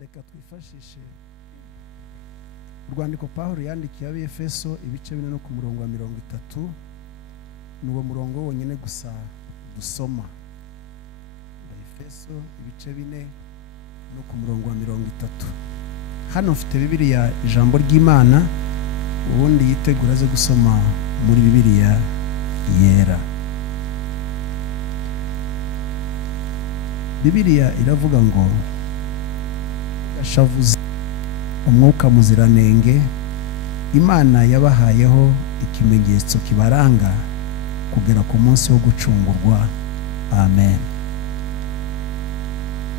reka twifashishe urwandiko Pawulo yandikiye ab'Efeso ibice 4 no ku murongo wa 30 nuwo murongo wonyene gusa dusoma. Efeso ibice 4 no ku murongo wa 30. Hano mfite Bibiliya ijambo ry'Imana, ubundi yitegura ze gusoma muri Bibiliya yera. Bibiliya iravuga ngo gashavuze umwuka muziranenge Imana yabahayeho ikimenyetso kibaranga kugera ku munsi wo gucungurwa. Amen.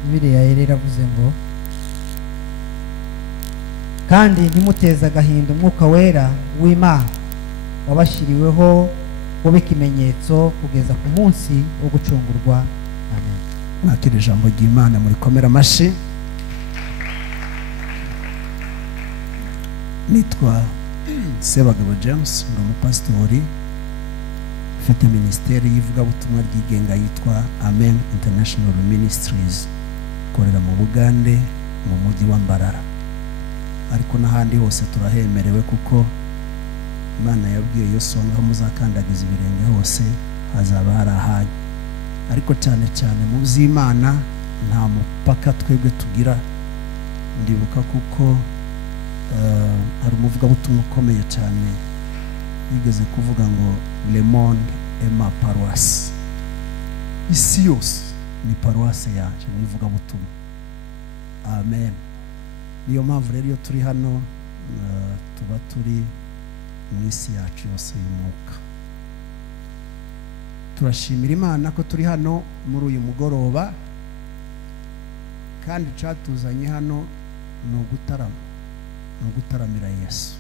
Bibiliya yera iravuze ngo kandi ntimuteze agahinda umwuka wera w'Imana wabashiriweho kuba ikimenyetso kugeza ku munsi wo gucungurwa. Amen. Mwakira ijambo ry'Imana muri komera amashi. Nitwa Sebagabo James, ndi umupasitori ufite ministeri y'ivugabutumwa ryigenga yitwa Amen International Ministries, korera mu Bugande mu mujyi wa Mbarara, ariko n'ahandi hose turahemerewe kuko Imana yabwiye Yosuwa ngo muzakandagiza ibirenge hose hazaba harahaye. Ariko cyane cyane mu by'Imana nta mupaka twebwe tugira. Ndibuka kuko hari umuvugabutumwa ukomeye cyane yigeze kuvuga ngo Le monde est ma paroisse, isi yose ni paroisse yaje mu ivugabutumwa. Amen. Niyo mpamvu rero iyo turi hano tuba turi mu isi yacu yose y'umwuka. Turashimira Imana ko turi hano muri uyu mugoroba, kandi cyatuzanye hano ni ugutaramira Yesu.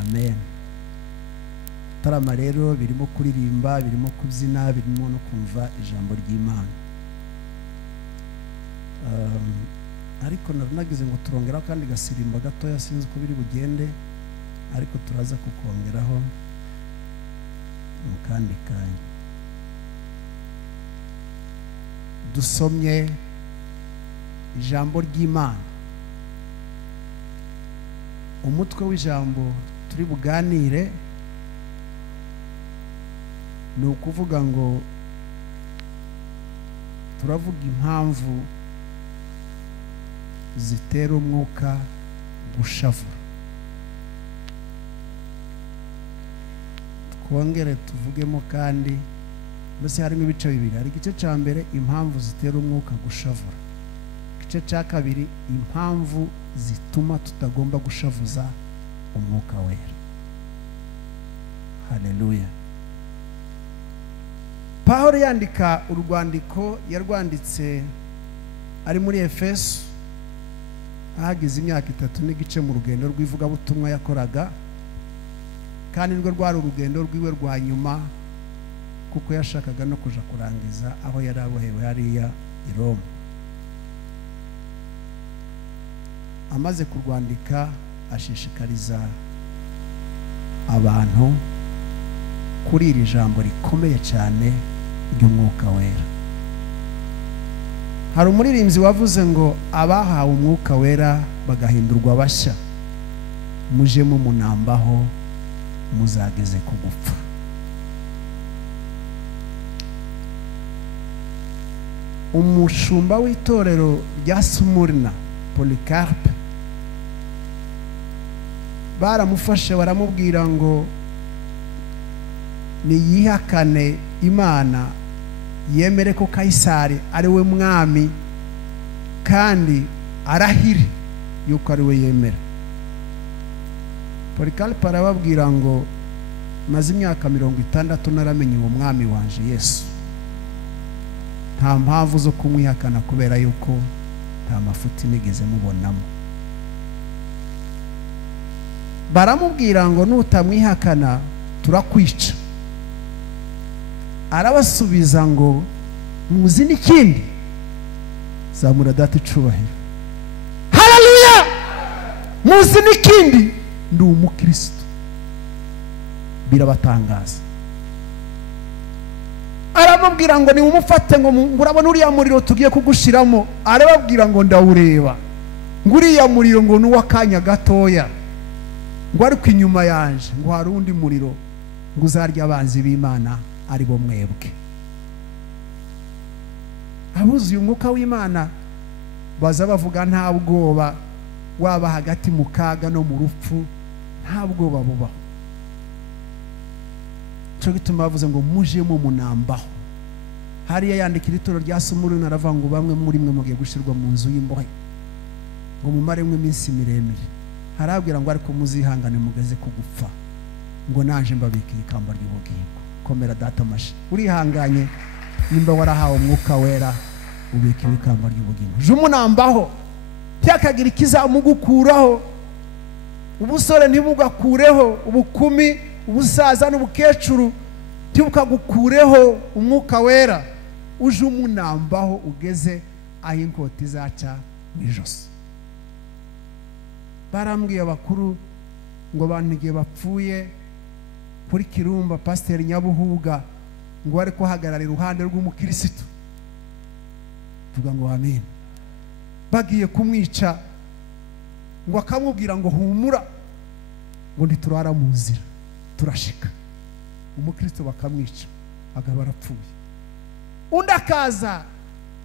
Amen. Tarama rero birimo kuririmba, birimo kubyina, birimo no kumva ijambo ry'Imana. Ariko nagize ngo turongeraho kandi gasirimba gatoya, sinzi ko biri bugende, ariko turaza kukongeraho mu kandi kanya. Dusomye ijambo ry'Imana. Umutwe w'ijambo turi buganire ni ukuvuga ngo turavuga impamvu zitera umwuka gushavura. Twongere tuvugemo kandi mbese harimo ibice bibiri. Hari igice cya mbere impamvu zitera umwuka gushavura, igice cya kabiri impamvu zituma tutagomba gushavuza umwuka wera. Haleluya. Pawulo yandika urwandiko yarwanditse ari muri Efeso, ahagize imyaka 3 n'igice mu rugendo rw'ivugabutumwa yakoraga, kandi nirwo rwari urugendo rwiwe rwa nyuma kuko yashakaga no kuja kurangiza aho yari abohewe hariya i Roma. Amaze kurwandika ashishikariza abantu kuri iri jambo rikomeye cyane ry'umwuka wera. Hari umuririmbyi wavuze ngo abahawe umwuka wera bagahindurwa bashya, muje mu munambaho muzageze ku gupfa. Umushumba w'itorero rya Smyrna, Polycarpe, baramufashe baramubwira ngo niyihakane Imana, yemere ko Kaisari ari we mwami, kandi arahire yuko ari we yemera. Polycarpe arababwira ngo maze imyaka 60 naramenye uwo mwami wanje Yesu, nta mpamvu zo kumwihakana kubera yuko nta mafuti nigeze mubonamo. Baramubwira ngo nutamwihakana turakwica. Arabasubiza ngo muzi n'ikindi, zamura data icubahiro. Haleluya. Muzi n'ikindi, ndi umukristo. Birabatangaza. aramubwira ngo niwumufate ngo urabona uriya muriro tugiye kugushiramo. Arababwira ngo ndawureba, ngo uriya muriro ngo n'uw'akanya gatoya, ngo ariko inyuma yanje ngo hari undi muriro ngo uzarya abanzi b'Imana ari bo mwebwe. Abuzuye umwuka w'Imana baza bavuga nta bwoba, waba hagati mu kaga no mu rupfu nta bwoba bubaho. Cyo gituma bavuze ngo mujemo munambaho. Hariya yandikira itoro rya Sumuruna aravuga ngo bamwe muri mwe mugiye gushirwa mu nzu y'imbohe ngo mumaremwe iminsi miremire. Harabwira ngo ariko muzihangane mugeze kugupfa, ngo nanje mbabika ikamba ry'ubugingo. Komera data mashi, urihanganye nimba warahawe umwuka wera ubika ikamba ry'ubugingo. Jumu nambaho cyakagira ikizamugukuraho, ubusore ntibugakureho, ubukumi, ubusaza n'ubukecuru ntibukagukureho umwuka wera. Uje umunambaho ugeze aho inkota izaca mu ijosi. Barambwiye abakuru ngo abantu igihe bapfuye kuri Kirumba, Pasiteri Nyabuhuga ngo bari kuhagarara iruhande rw'umukirisitu, tuvuga ngo amen, bagiye kumwica ngo akamubwira ngo humura, ngo ntiturara mu nzira turashika. Umukristo bakamwica agaba arapfuye. Undi akaza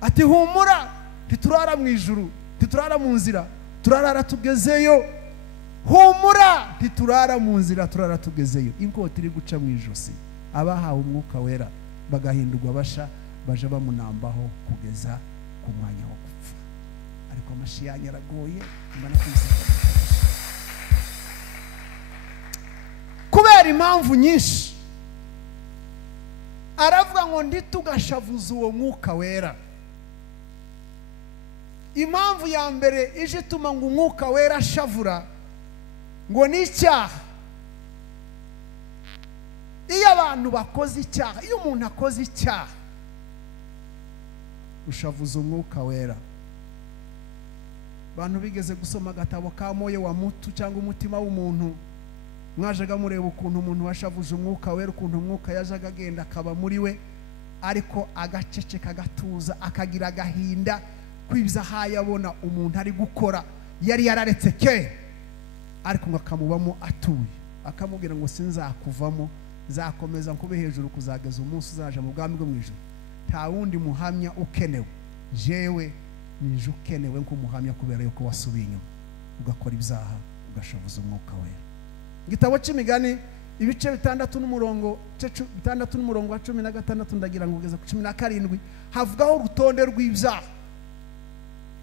ati humura, ntiturara mu ijuru, ntiturara mu nzira, turarara tugezeyo. Humura, ntiturara mu nzira, turara tugezeyo. Inkota iri guca mu ijosi. Abahawe umwuka wera bagahindurwa basha, baje bamunambaho kugeza ku mwanya wo gupfa. Ariko amashiyanya aragoye, mbana kwiseka kubera impamvu nyinshi. Aravuga ngo nditugashavuza uwo mwuka wera. Impamvu ya mbere ije ituma ngo umwuka wera ashavura ngo ni icyaha. Iyo abantu bakoze icyaha, iyo umuntu akoze icyaha, ushavuza umwuka wera. Abantu bigeze gusoma agatabo ka Moyo wa Mutu cyangwa umutima w'umuntu, mwajaga mureba ukuntu umuntu washavuje umwuka wera, ukuntu umwuka yajaga agenda akaba muri we, ariko agaceceka, agatuza, akagira agahinda kwibza hayabona umuntu ari gukora yari yararetse ke, ariko ngo akamubamo atuye, akamubwira ngo sinzakuvamo, zakomeza nkube hejuru kuzageza umunsi uzaje mu bwami bwo mu ijuru. Nta wundi muhamya ukenewe, jewe nije ukenewe nk'umuhamya, kubera yuko wasubiye inyuma ugakora ibyaha ugashavuza umwuka wera. Igitabo cy'Imigani ibice 6 n'umurongo 6 wa 16 ndagira ngo ugeze ku 17 havugaho urutonde rw'ibyaha.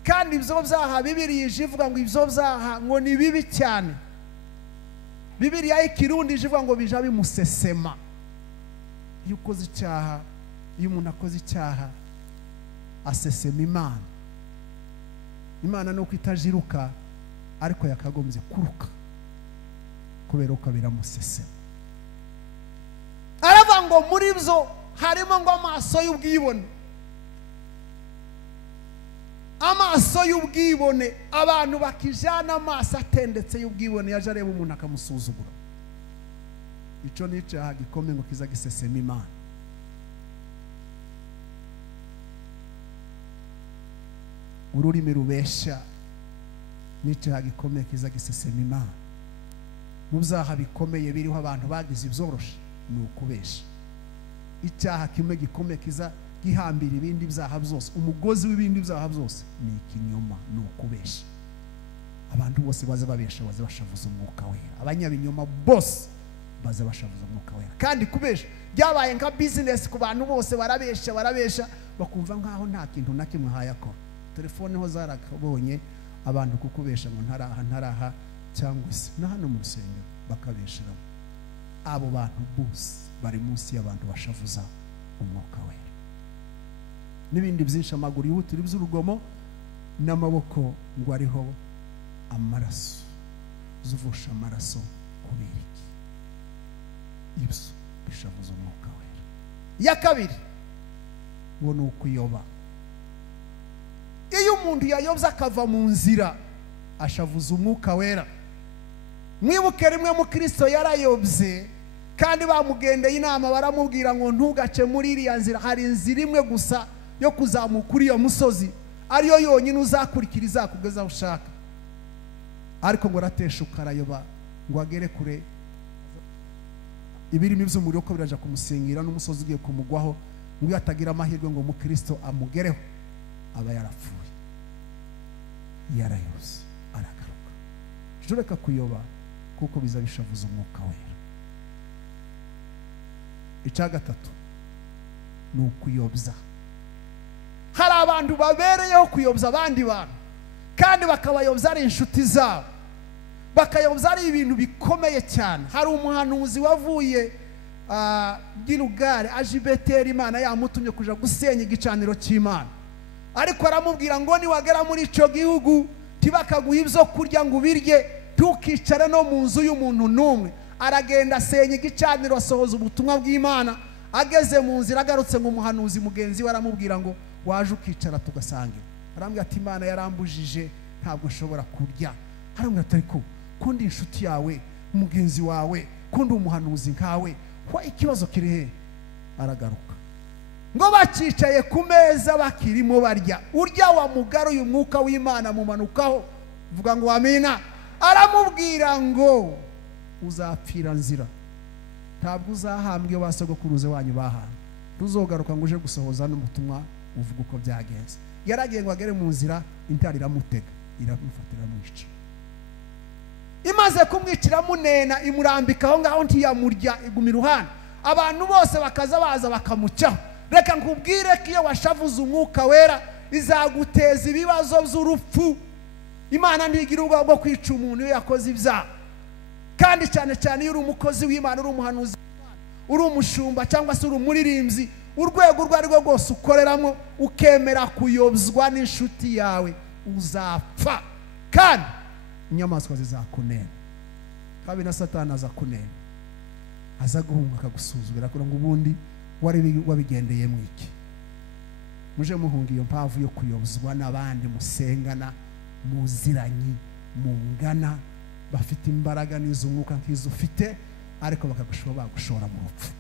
Kandi ibyo byaha Bibiliya ivuga ngo ibyo byaha ngo ni bibi cyane. Bibiliya y'Ikirundi ivuga ngo bija bimusesema. Iyo ukoze icyaha, iyo umuntu akoze icyaha asesema Imana. Imana no kwitajiruka, ariko yakagombye kuruka kubera uko biramusesema. Aravuga ngo muri byo harimo ngo amaso y'ubwibone. Amaso y'ubwibone, abantu bakijana amaso atendetse y'ubwibone, yaje areba umuntu akamusuzugura. Ico ni icyaha gikomeye ngo kiza gisesema Imana. Ururimi rubesha ni icyaha gikomeye kiza gisesema Imana. Mu byaha bikomeye biriho abantu bagize ibyoroshe ni ukubesha. Icyaha kimwe gikomeye kiza gihambira ibindi byaha byose, umugozi w'ibindi byaha byose ni ikinyoma, ni ukubesha. Abantu bose baze babesha, baze bashavuza umwuka wera. Abanyabinyoma bose baze bashavuza umwuka wera. Kandi kubesha byabaye nka business ku bantu bose, barabesha bakumva nkaho nta kintu na kimwe hayakora. Telefone ho zarakabonye abantu kukubesha ngo ntaraha cyangwa se na hano mu rusengero bakabeshera. Abo bantu bose bari munsi y'abantu bashavuza umwuka wera. N'ibindi byinshi, amaguru y'ubuturi by'urugomo n'amaboko ngo ariho amaraso, zuvusha amaraso kubera iki? Ibyo bishavuza umwuka wera. Ya kabiri ngo ni ukuyoba. Iyo umuntu yayobye akava mu nzira ashavuza umwuka wera. Mwibuke rimwe mu Kristo yarayobye kandi bamugendeye inama baramubwira ngo ntugace muri iriya nzira, hari inzira imwe gusa yo kuzamuka uriya musozi, ariyo yonyine uzakurikira izakugeza aho ushaka. Ariko ngo arateshuka arayoba ngo agere kure, ibirimi by'umuriro ko biraja kumusingira n'umusozi ugiye kumugwaho, ngo iyo atagira amahirwe ngo umukristo amugereho aba yarapfuye, yarayose, aragaruka. Reka kuyoba kuko biza bishavuza umwuka wera. Icya gatatu ni ukuyobya. Hari abantu babereyeho kuyobya abandi bantu, kandi bakabayobya ari inshuti zabo, bakayobya ari ibintu bikomeye cyane. Hari umuhanuzi wavuye Gilugari aje i Beteli, Imana yamutumye kuja gusenya igicaniro cy'Imana, ariko aramubwira ngo niwagera muri ico gihugu tibakaguha ibyo kurya ngo ubirye, tukicare no mu nzu y'umuntu n'umwe. Aragenda asenya igicaniro, asohoza ubutumwa bw'Imana. Ageze mu nzira agarutse ngo umuhanuzi mugenzi we aramubwira ngo waje ukicara tugasangira. Arambwira ati Imana yarambujije, ntabwo nshobora kurya. Arambwira ati ariko ko ndi inshuti yawe, mugenzi wawe, ko ndi umuhanuzi nkawe, kwa ikibazo kiri he? Aragaruka ngo bacicaye ku meza bakirimo barya, urya wa mugaruye umwuka w'Imana mumanukaho, vuga ngo amina. Aramubwira ngo uzapfira nzira, ntabwo uzahambwe basogokuruze wanyu bahambwe, tuzogaruka ngo uje gusohoza n'umutumwa uvuga uko byagenze. Yaragiye ngo agere mu nzira, intare iramutega iramufatira mwica. Imaze kumwicira munena imurambika aho ngaho ntiyamurya, iguma iruhande. Abantu bose bakaza baza bakamucaho. Reka nkubwire ko iyo washavuza umwuka wera izaguteza ibibazo by'urupfu. Imana ntigira ubwoba bwo kwica umuntu iyo yakoze ibyaha, kandi cyane cyane iyo uri umukozi w'Imana, uri umuhanuzi, uri umushumba cyangwa se uri umuririmbyi, urwego urwo ari rwo rwose ukoreramo, ukemera kuyobywa n'inshuti yawe, uzapfa kandi inyamaswa zizakunena. Kabi na Satani aza kunena, aza guhunga akagusuzugura kugira ngo ubundi wari wabigendeye mwiki. Muje muhunga iyo mpavu yo kuyobywa n'abandi musengana, muziranyi, mungana, bafite imbaraga n'iz'umwuka nk'izo ufite, ariko bagushora mu rupfu.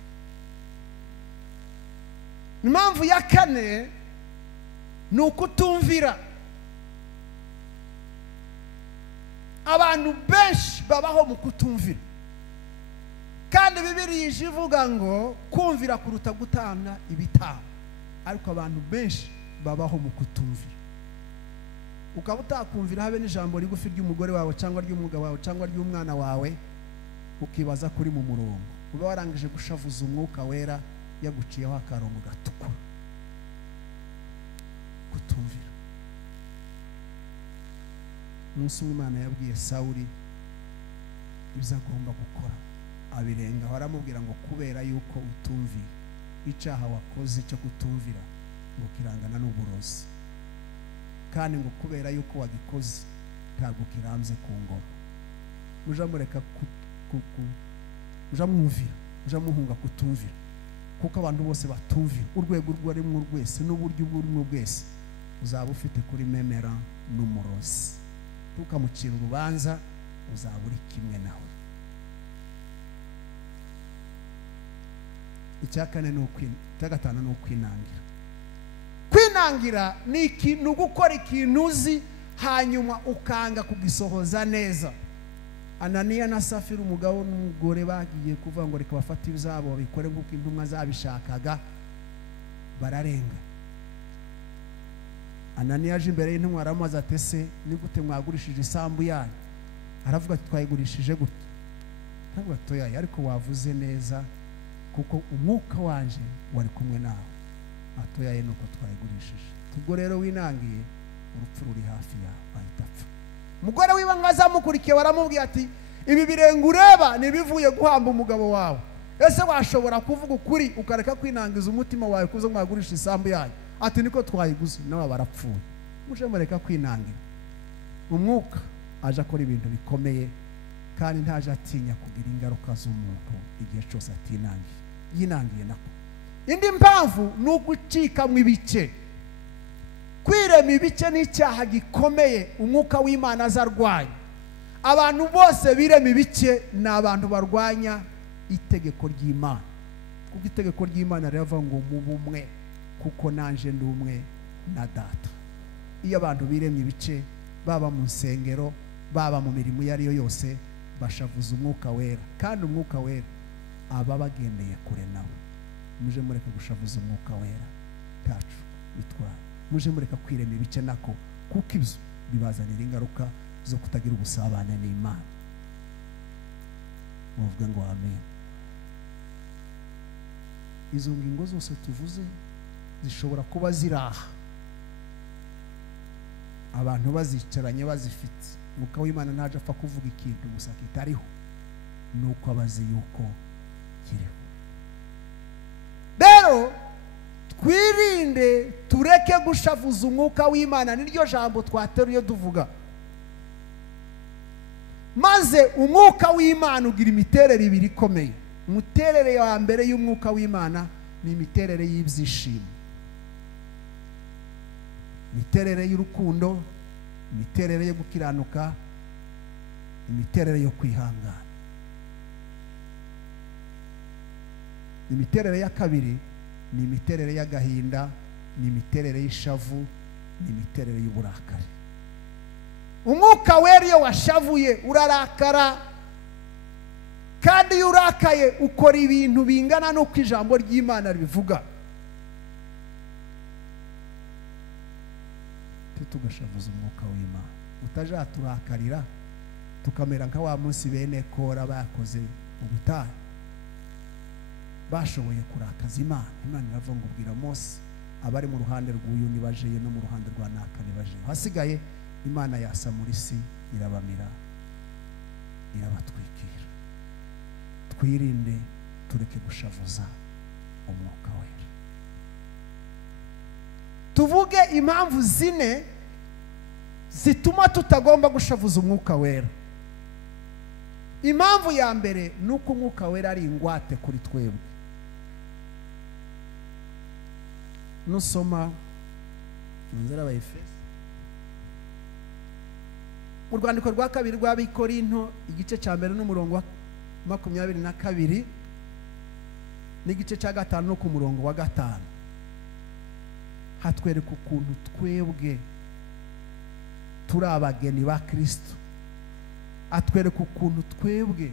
Impamvu ya kane ni ukutumvira. Abantu benshi babaho mu kutumvira, kandi Bibiliya ije ivuga ngo kumvira kuruta gutanga ibitambo, ariko abantu benshi babaho mu kutumvira. Ukaba utakumvira habe n'ijambo rigufi ry'umugore wawe cyangwa ry'umugabo wawe cyangwa ry'umwana wawe, ukibaza kuri mu murongo, uba warangije gushavuza umwuka wera, yaguciyeho akarongo gatukura. Kutumvira. Umunsi Imana yabwiye Sawuli ibyo agomba gukora, abirenga. Baramubwira ngo kubera yuko utumvira, icyaha wakoze cyo kutumvira ngo kirangana n'uburozi, kandi ngo kubera yuko wagikoze ntabwo kirambye ku ngoro. Muja mureka muja mwumvira, muja muhunga kutumvira, kuko abantu bose batumvira, urwego urwo arimwo rwese n'uburyo bw'urimo bwese, uzaba ufite kuri memera n'umurozi. Tukamucira urubanza, uzaba uri kimwe nawe. Icya gatanu ni ukwinangira. Kwinangira ni ikintu, gukora ikintu uzi hanyuma ukanga kugisohoza neza. Ananiya na Safira, umugabo n'umugore, bagiye kuvuga ngo reka bafate ibyabo babikore nk'uko intumwa zabishakaga, bararenga. Ananiya aje imbere y'intumwa aramubaza ati ese ni gute mwagurishije isambu yanyu? Aravuga ati twayigurishije gute? Aravuga ati oya, ariko wavuze neza kuko umwuka wanje wari kumwe nawe. Atoyaye nuko twayigurishije. Ubwo rero winangiye, urupfu ruri hafi yawe, ahita apfa. Umugore wiwe ngazamukurikiye, baramubwiye ati ibi birenga ureba nibivuye guhamba umugabo wawe. Ese washobora kuvuga ukuri ukareka kwinangiza umutima wawe kuzo mwagurisha isambu yanyu? Ati niko twayiguze. Nawe barapfuye. Muje mureka kwinangira. Umwuka aje akora ibintu bikomeye, kandi ntaje atinya kugira ingaruka z'umuntu igihe cyose atinangiye. Yinangiye nako. Indi mpamvu ni ugucikamwa ibice. Kwirema ibice ni icyaha gikomeye umwuka w'Imana azarwanya. Abantu bose birema ibice ni abantu barwanya itegeko ry'Imana, kuko itegeko ry'Imana riravuga ngo mu bumwe kuko nanje ndi umwe na data. Iyo abantu biremye ibice, baba mu nsengero baba mu mirimo iyo ari yo yose, bashavuza umwuka wera, kandi umwuka wera aba bagendeye kure nawe. Muje mureka gushavuza umwuka wera tacu bitwara, muje mureka kwirema ibice nako, kuko ibyo bibazanira ingaruka zo kutagira ubusabane n'Imana. Muvuge ngo amen. Izo ngingo zose tuvuze zishobora kuba ziraha, abantu bazicaranye bazifite, umwuka w'Imana ntaje apfa kuvuga ikintu gusa kitariho, nuko abazi yuko kiriho. Rero twirinde tureke gushavuza umwuka w'Imana, niryo jambo twateruye tuvuga. Maze umwuka w'Imana ugira imiterere ibiri ikomeye. Imiterere ya mbere y'umwuka w'Imana ni imiterere y'ibyishimo, imiterere y'urukundo, imiterere yo gukiranuka, imiterere yo kwihangana. Imiterere ya kabiri ni imiterere y'agahinda, ni imiterere y'ishavu, ni imiterere y'uburakari. Umwuka wera iyo washavuye urarakara, kandi iyo urakaye ukora ibintu bingana n'uko ijambo ry'Imana ribivuga. Tugashavuza umwuka w'Imana, utajaturakarira tukamera nka wa munsi bene Kora bakoze ubutaha, bashoboye kurakaza Imana. Imana iravuga ngo ubwira Mose abari mu ruhande rw'uyu nibajeyo no mu ruhande rwa naka nibajeyo, hasigaye Imana yasa muri si irabamira irabatwikira. Twirinde tureke gushavuza umwuka wera. Tuvuge impamvu zine zituma tutagomba gushavuza umwuka wera. Impamvu ya mbere nuko umwuka wera ari ingwate kuri twebwe. Nusoma munzira abayefeso mu rwandiko rwa kabiri rw'Abikorinto igice cya mbere n'umurongo wa 22 n'igice cya 5 no ku murongo wa 5, hatwereka ukuntu twebwe turi abageni ba Kristo, atwereka ukuntu twebwe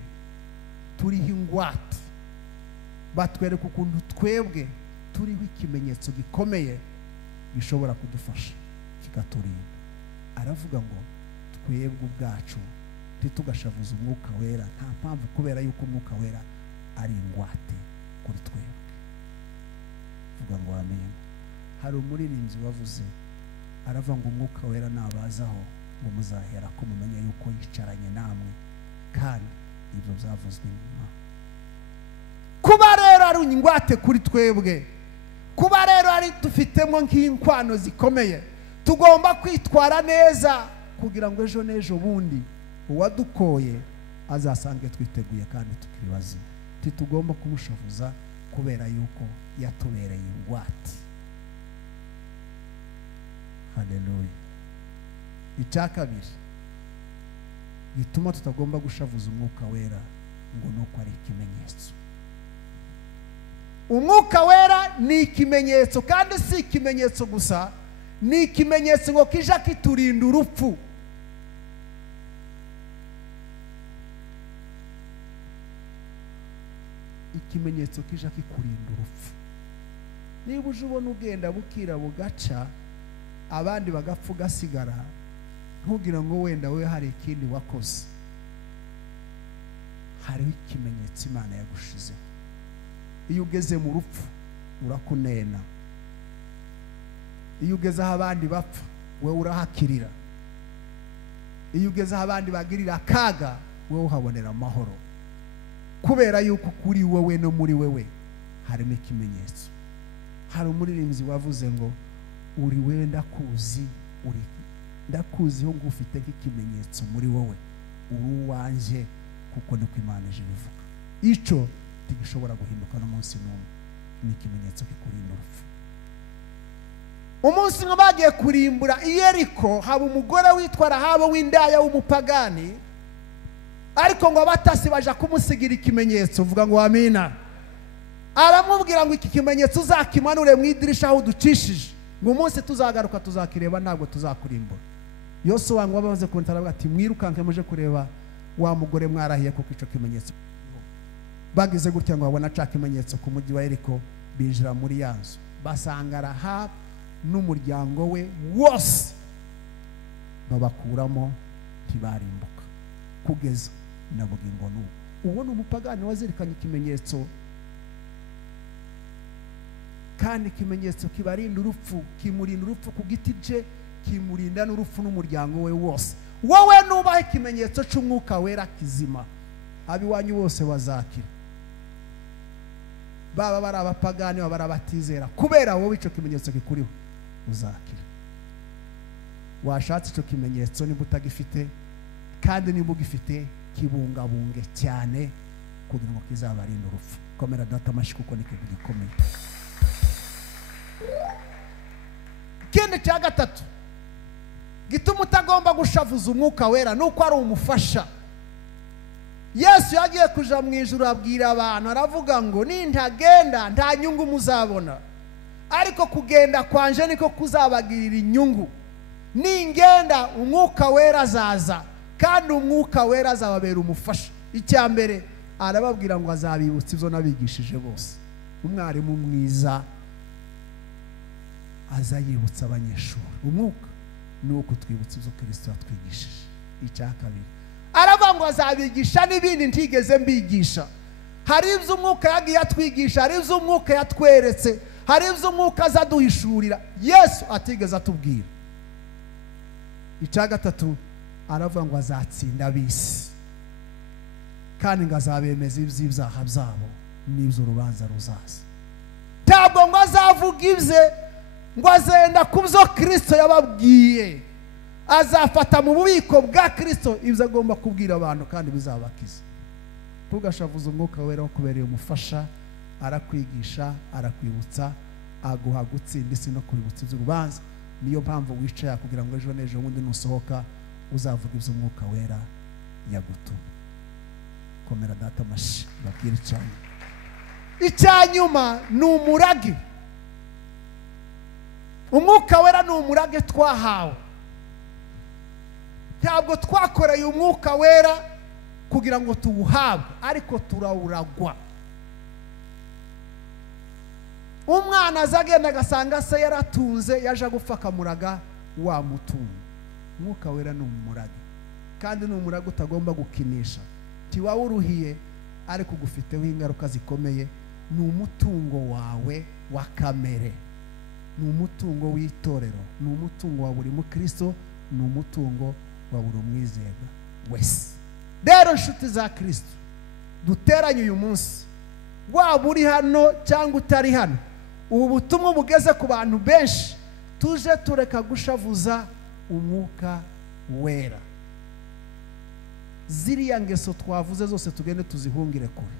turiho ingwate, batwereka ukuntu twebwe turiho ikimenyetso gikomeye gishobora kudufasha kikaturinda. Aravuga ngo twebwe ubwacu ntitugashavuza umwuka wera, nta mpamvu, kubera yuko umwuka wera ari ingwate kuri twebwe. Vuga ngo amen. Hari umuririmbyi wavuze, aravuga ngo umwuka wera nabazaho ngo muzahera ko mumenye yuko yicaranye namwe, kandi ibyo byavuzwe nyuma. Kuba rero ari ingwate kuri twebwe, kuba rero ari dufitemo nk'inkwano zikomeye, tugomba kwitwara neza kugira ngo ejo n'ejo bundi uwadukoye azasange twiteguye kandi tukiri bazima. Tugomba kumushavuza kubera yuko yatubereye ingwate. Haleluya. Icya kabiri gituma tutagomba gushavuza umwuka wera ngo nuko ari ikimenyetso. Umwuka wera ni ikimenyetso, kandi si ikimenyetso gusa, ni ikimenyetso ngo kija kiturinda urupfu. Ikimenyetso kija kikurinda urupfu. Niba uje ubona ugenda bukira bugaca abandi bagapfa ugasigara, ntugira ngo wenda we hari ikindi wakoze. Hariho ikimenyetso Imana yagushizeho. Iyo ugeze mu rupfu urakunena, iyo ugeze aho abandi bapfa wewe urahakirira, iyo ugeze aho abandi bagirira akaga wewe uhabonera amahoro, kubera yuko kuri wowe no muri wewe harimo ikimenyetso. Hari umuririmbyi wavuze ngo uri wewe ndakuzi, uri ndakuziho ngo ufite nk'ikimenyetso muri wowe, uri uwanje, kuko niko Imana ije bivuga. Ico tigishobora guhinduka n'umunsi n'umwe, ni ikimenyetso kikurinda urupfu. Umunsi ngo bagiye kurimbura i Yeriko, haba umugore witwa Rahabu w'indaya w'umupagani, ariko ngo abatasi baja kumusigira ikimenyetso, vuga ngo amina. Aramubwira ngo iki kimenyetso uzakimanure mu idirisha aho ducishije, ngo umunsi tuzagaruka tuzakireba ntabwo tuzakurimbura. Yosuwa ngo babaze kuntara ati mwirukanke muje kureba wa mugore mwarahiye kuko ico kimenyetso. Bagize gutya ngo babona ca kimenyetso ku mujyi wa Yeriko, binjira muri yanzu basanga Rahabu n'umuryango we wose babakuramo, ntibarimbuka kugeza na bugingo n'ubu. Uwo ni umupagani wazirikanye ikimenyetso, kandi ikimenyetso kibarinda urupfu, kimurinda urupfu ku giti je, kimurinda n'urupfu n'umuryango we wose. Wowe nubaha ikimenyetso cy'umwuka wera kizima, abiwanyu bose bazakira, baba bari abapagani baba abatizera, kubera wowe icyo kimenyetso kikuriho uzakira. Washatse icyo kimenyetso niba utagifite, kandi niba ugifite kibungabunge cyane kugira ngo kizabarinde urupfu. Komera data amashyi kuko ni ikintu gikomeye. Ikindi cya gatatu gituma utagomba gushavuza umwuka wera nuko ari umufasha. Yesu yagiye kuja mu ijuru abwira abantu, aravuga ngo nintagenda nta nyungu muzabona, ariko kugenda kwanje niko kuzabagirira inyungu. Ningenda umwuka wera azaza, kandi umwuka wera azababera umufasha. Icya mbere arababwira ngo azabibutsa ibyo nabigishije bose. Umwarimu mwiza azayibutsa abanyeshuri. Umwuka ni uko twibutsa ibyo Kristo yatwigishije. Icya kabiri aravuga ngo azabigisha n'ibindi ntigeze mbigisha. Hari ibyo umwuka yagiye atwigisha, hari ibyo umwuka yatweretse, hari ibyo umwuka azaduhishurira Yesu atigeze atubwira. Icya gatatu aravuga ngo azatsinda ab'isi, kandi ngo azabemeza iby'ibyaha byabo n'iby'urubanza ruzaza. Ntabwo ngo azavuga ibye ngo azenda ku byo Kristo yababwiye, azafata mu bubiko bwa Kristo ibyo agomba kubwira abantu kandi bizabakiza. Tugashavuza umwuka wera kubereye umufasha, arakwigisha, arakwibutsa, aguha gutsinda isi no kubibutsa iby'urubanza. Niyo mpamvu wicaye kugira ngo ejo n'ejo bundi nusohoka uzavuga iby'umwuka wera yagutumye. Komera data amashyi babwire cyane. Icya nyuma ni umurage. Umwuka wera ni umurage twahawe. Ntabwo twakoreye umwuka wera kugira ngo tuwuhabwe, ariko turawuragwa. Umwana azagenda agasanga se yaratunze, yaje gupfa akamuraga wa mutungo. Umwuka wera ni umurage, kandi ni umurage utagomba gukinisha. Tiwawuruhiye ariko ugufiteho ingaruka zikomeye. Ni umutungo wawe wa kamere, ni umutungo w'itorero, ni umutungo wa buri mukristo, ni umutungo wa buri umwizerwa wese. Rero nshuti za Kristo duteranye uyu munsi, waba uri hano cyangwa utari hano, ubu butumwa bugeze ku bantu benshi. Tuje tureka gushavuza umwuka wera. Ziriya ngeso twavuze zose tugende tuzihungire kure,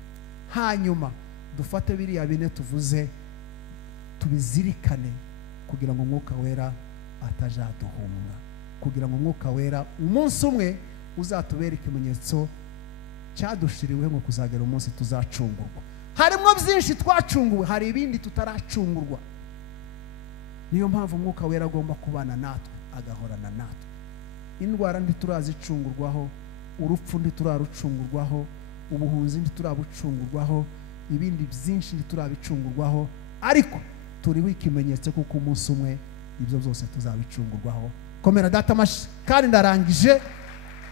hanyuma dufate biriya bine tuvuze tubizirikane, kugira ngo umwuka wera atajaduhunga, kugira ngo umwuka wera umunsi umwe uzatubera ikimenyetso cyadushiriweho ngo kuzagera umunsi tuzacungurwa. Harimo byinshi twacunguwe, hari ibindi tutaracungurwa. Niyo mpamvu umwuka wera agomba kubana natwe, agahorana natwe. Indwara ntiturazicungurwaho, urupfu ntiturarucungurwaho, ubuhunzi ntiturabucungurwaho, ibindi byinshi ntiturabicungurwaho, ariko turiho ikimenyetso kuko umunsi umwe ibyo byose tuzabicungurwaho. Komera data amashyi. Kandi ndarangije.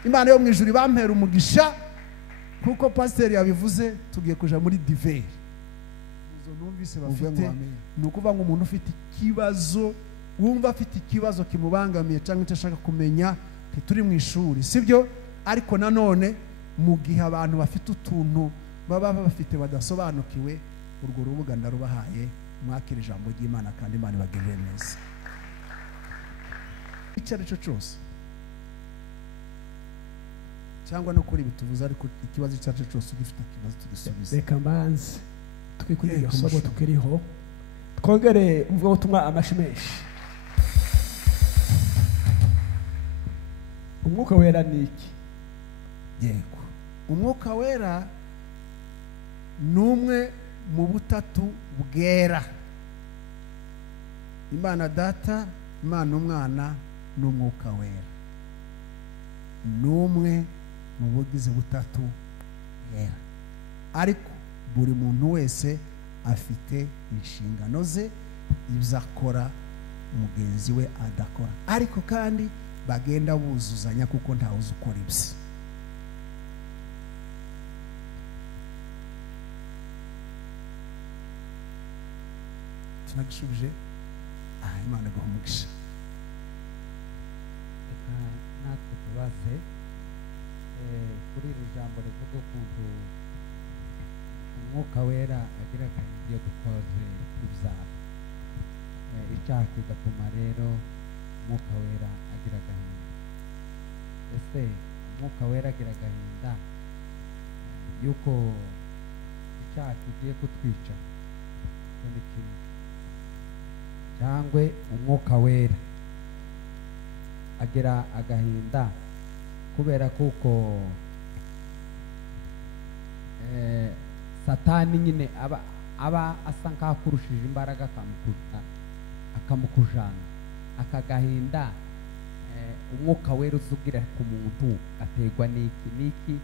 Imana yo mu ijuru bampera umugisha, kuko pasiteri yabivuze tugiye kuja muri diveri. Uzo numvise bafite ni ukuvuga ngo umuntu ufite ikibazo, wumva afite ikibazo kimubangamiye cyangwa icyo ashaka kumenya, turi mu ishuri sibyo, ariko nanone mu gihe abantu bafite utuntu baba bafite badasobanukiwe, urwo rubuga ndarubahaye, mwakira ijambo ry'Imana kandi Imana ibagirire neza. Icyo ari cyo cyose cyangwa no kuri bituvuze, ariko ikibazo icyo ari cyo cyose ugifite ikibazo tugisubize. Reka mbanze twikurire isomo tukiriho, twongere umvuga ubutumwa amashyi menshi. Umwuka wera ni iki? Yego, umwuka wera ni umwe mu butatu bwera: Imana Data, Imana Umwana n'Umwuka Wera. Ni umwe mu bugize butatu bwera, ariko buri muntu wese afite inshingano ze, ibyo akora mugenzi we adakora, ariko kandi bagenda buzuzanya kuko ntawe uzi ukora ibye. tunagishubije Imana iguha umugisha. reka natwe tubaze kuri iri jambo rivuga ukuntu umwuka wera agira agahinda iyo dukoze ibyaha, icyaha kigatuma rero umwuka wera agira agahinda. ese umwuka wera agira agahinda yuko icyaha kigiye kutwica? ni kimwe. cyangwa umwuka wera agira agahinda kubera kuko satani nyine aba asa nk'akurushije imbaraga akamukujana. akagahinda umwuka wera uzugira ku muntu ategwa n'iki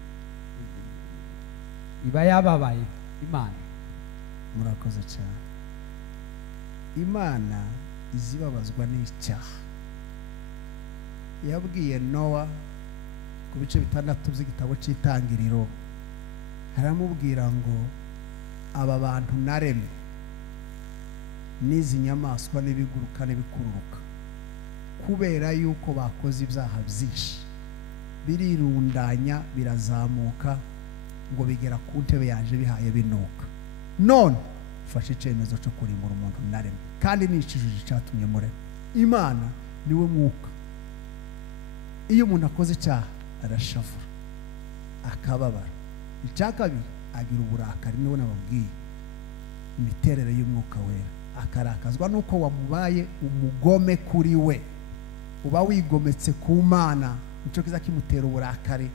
iba yababaye Imana. Murakoze cyane. Imana izibabazwa n'icyaha. Yabwiye Nowa ku bice 6 by'igitabo cy'Itangiriro, haramubwira ngo aba bantu naremye n'izi nyamaswa n'ibiguruka n'ibikururuka kubera yuko bakoze ibyaha byinshi, birirundanya birazamuka ngo bigera ku ntebe yaje bihaye binuka. None ufashe icyemezo cyo kurimbura umuntu naremye, kandi n'ikijiji cyatumye murema. Imana niwe mwuka. Iyo umuntu akoze icyaha arashavura akababara. Icya kabiri, agira uburakari. niwe nababwiye imiterere y'umwuka wera. Akarakazwa nuko wamubaye umugome kuri we. Uba wigometse ku Mana, nicyo kiza kimutera uburakari.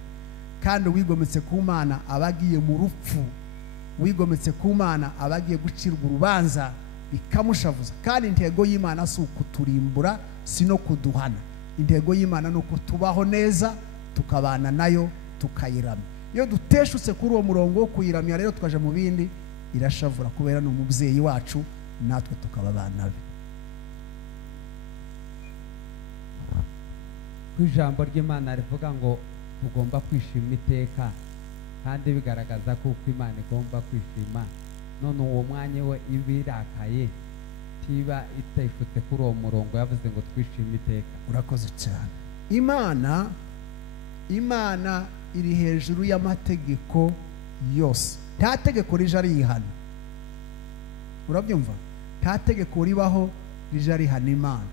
Kandi wigometse ku Mana abagiye mu rupfu. Wigometse ku Mana abagiye gucirwa urubanza bikamushavuza. Kandi intego y'Imana si ukuturimbura, si no kuduhana. Intego y'Imana ni uko tubaho neza, tukabana nayo, tukayiramya. Iyo duteshutse kuri uwo murongo wo kuyiramya rero tukaje mu bindi, irashavura kubera ni umubyeyi wacu, natwe tukaba abana be. ku ijambo ry'Imana rivuga ngo tugomba kwishima iteka, kandi bigaragaza ko uko Imana igomba kwishima, none uwo mwanya we ibirakaye tiba iteshutse kuri uwo murongo yavuze ngo twishime iteka. Urakoze cyane. Imana iri hejuru y'amategeko yose. Nta tegeko rije rihana. Urabyumva? Nta tegeko ribaho rije rihana Imana.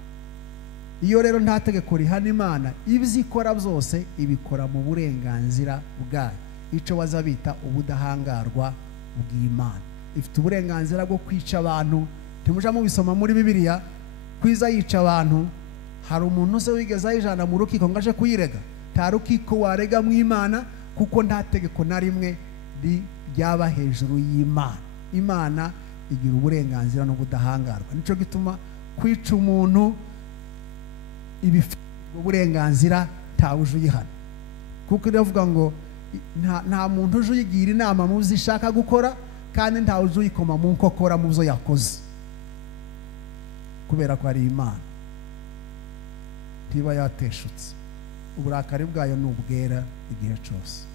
Iyo rero nta tegeko rihana Imana, ibyo ikora byose ibikora mu burenganzira bwayo. Icyo wazabita ubudahangarwa bw'Imana. Ifite uburenganzira bwo kwica abantu. Timuja mu bisoma muri Bibiliya kwiza yica abantu. Hari umuntu se wigeze ayijana mu rukiko ngo aje kuyirega? Nta rukiko warega mu Imana, kuko nta tegeko na rimwe ryaba hejuru y'Imana. Imana igira uburenganzira n'ubudahangarwa. Nicyo gituma kwica umuntu ibifite uburenganzira ntawe uje uyihana, kuko iravuga ngo nta muntu uje uyigira inama mu byo ishaka gukora, kandi ntawe uje uyikoma mu nkokora mu byo yakoze, kubera ko ari Imana ntiba yateshutse. Uburakari bwayo ni ubwera igihe cyose.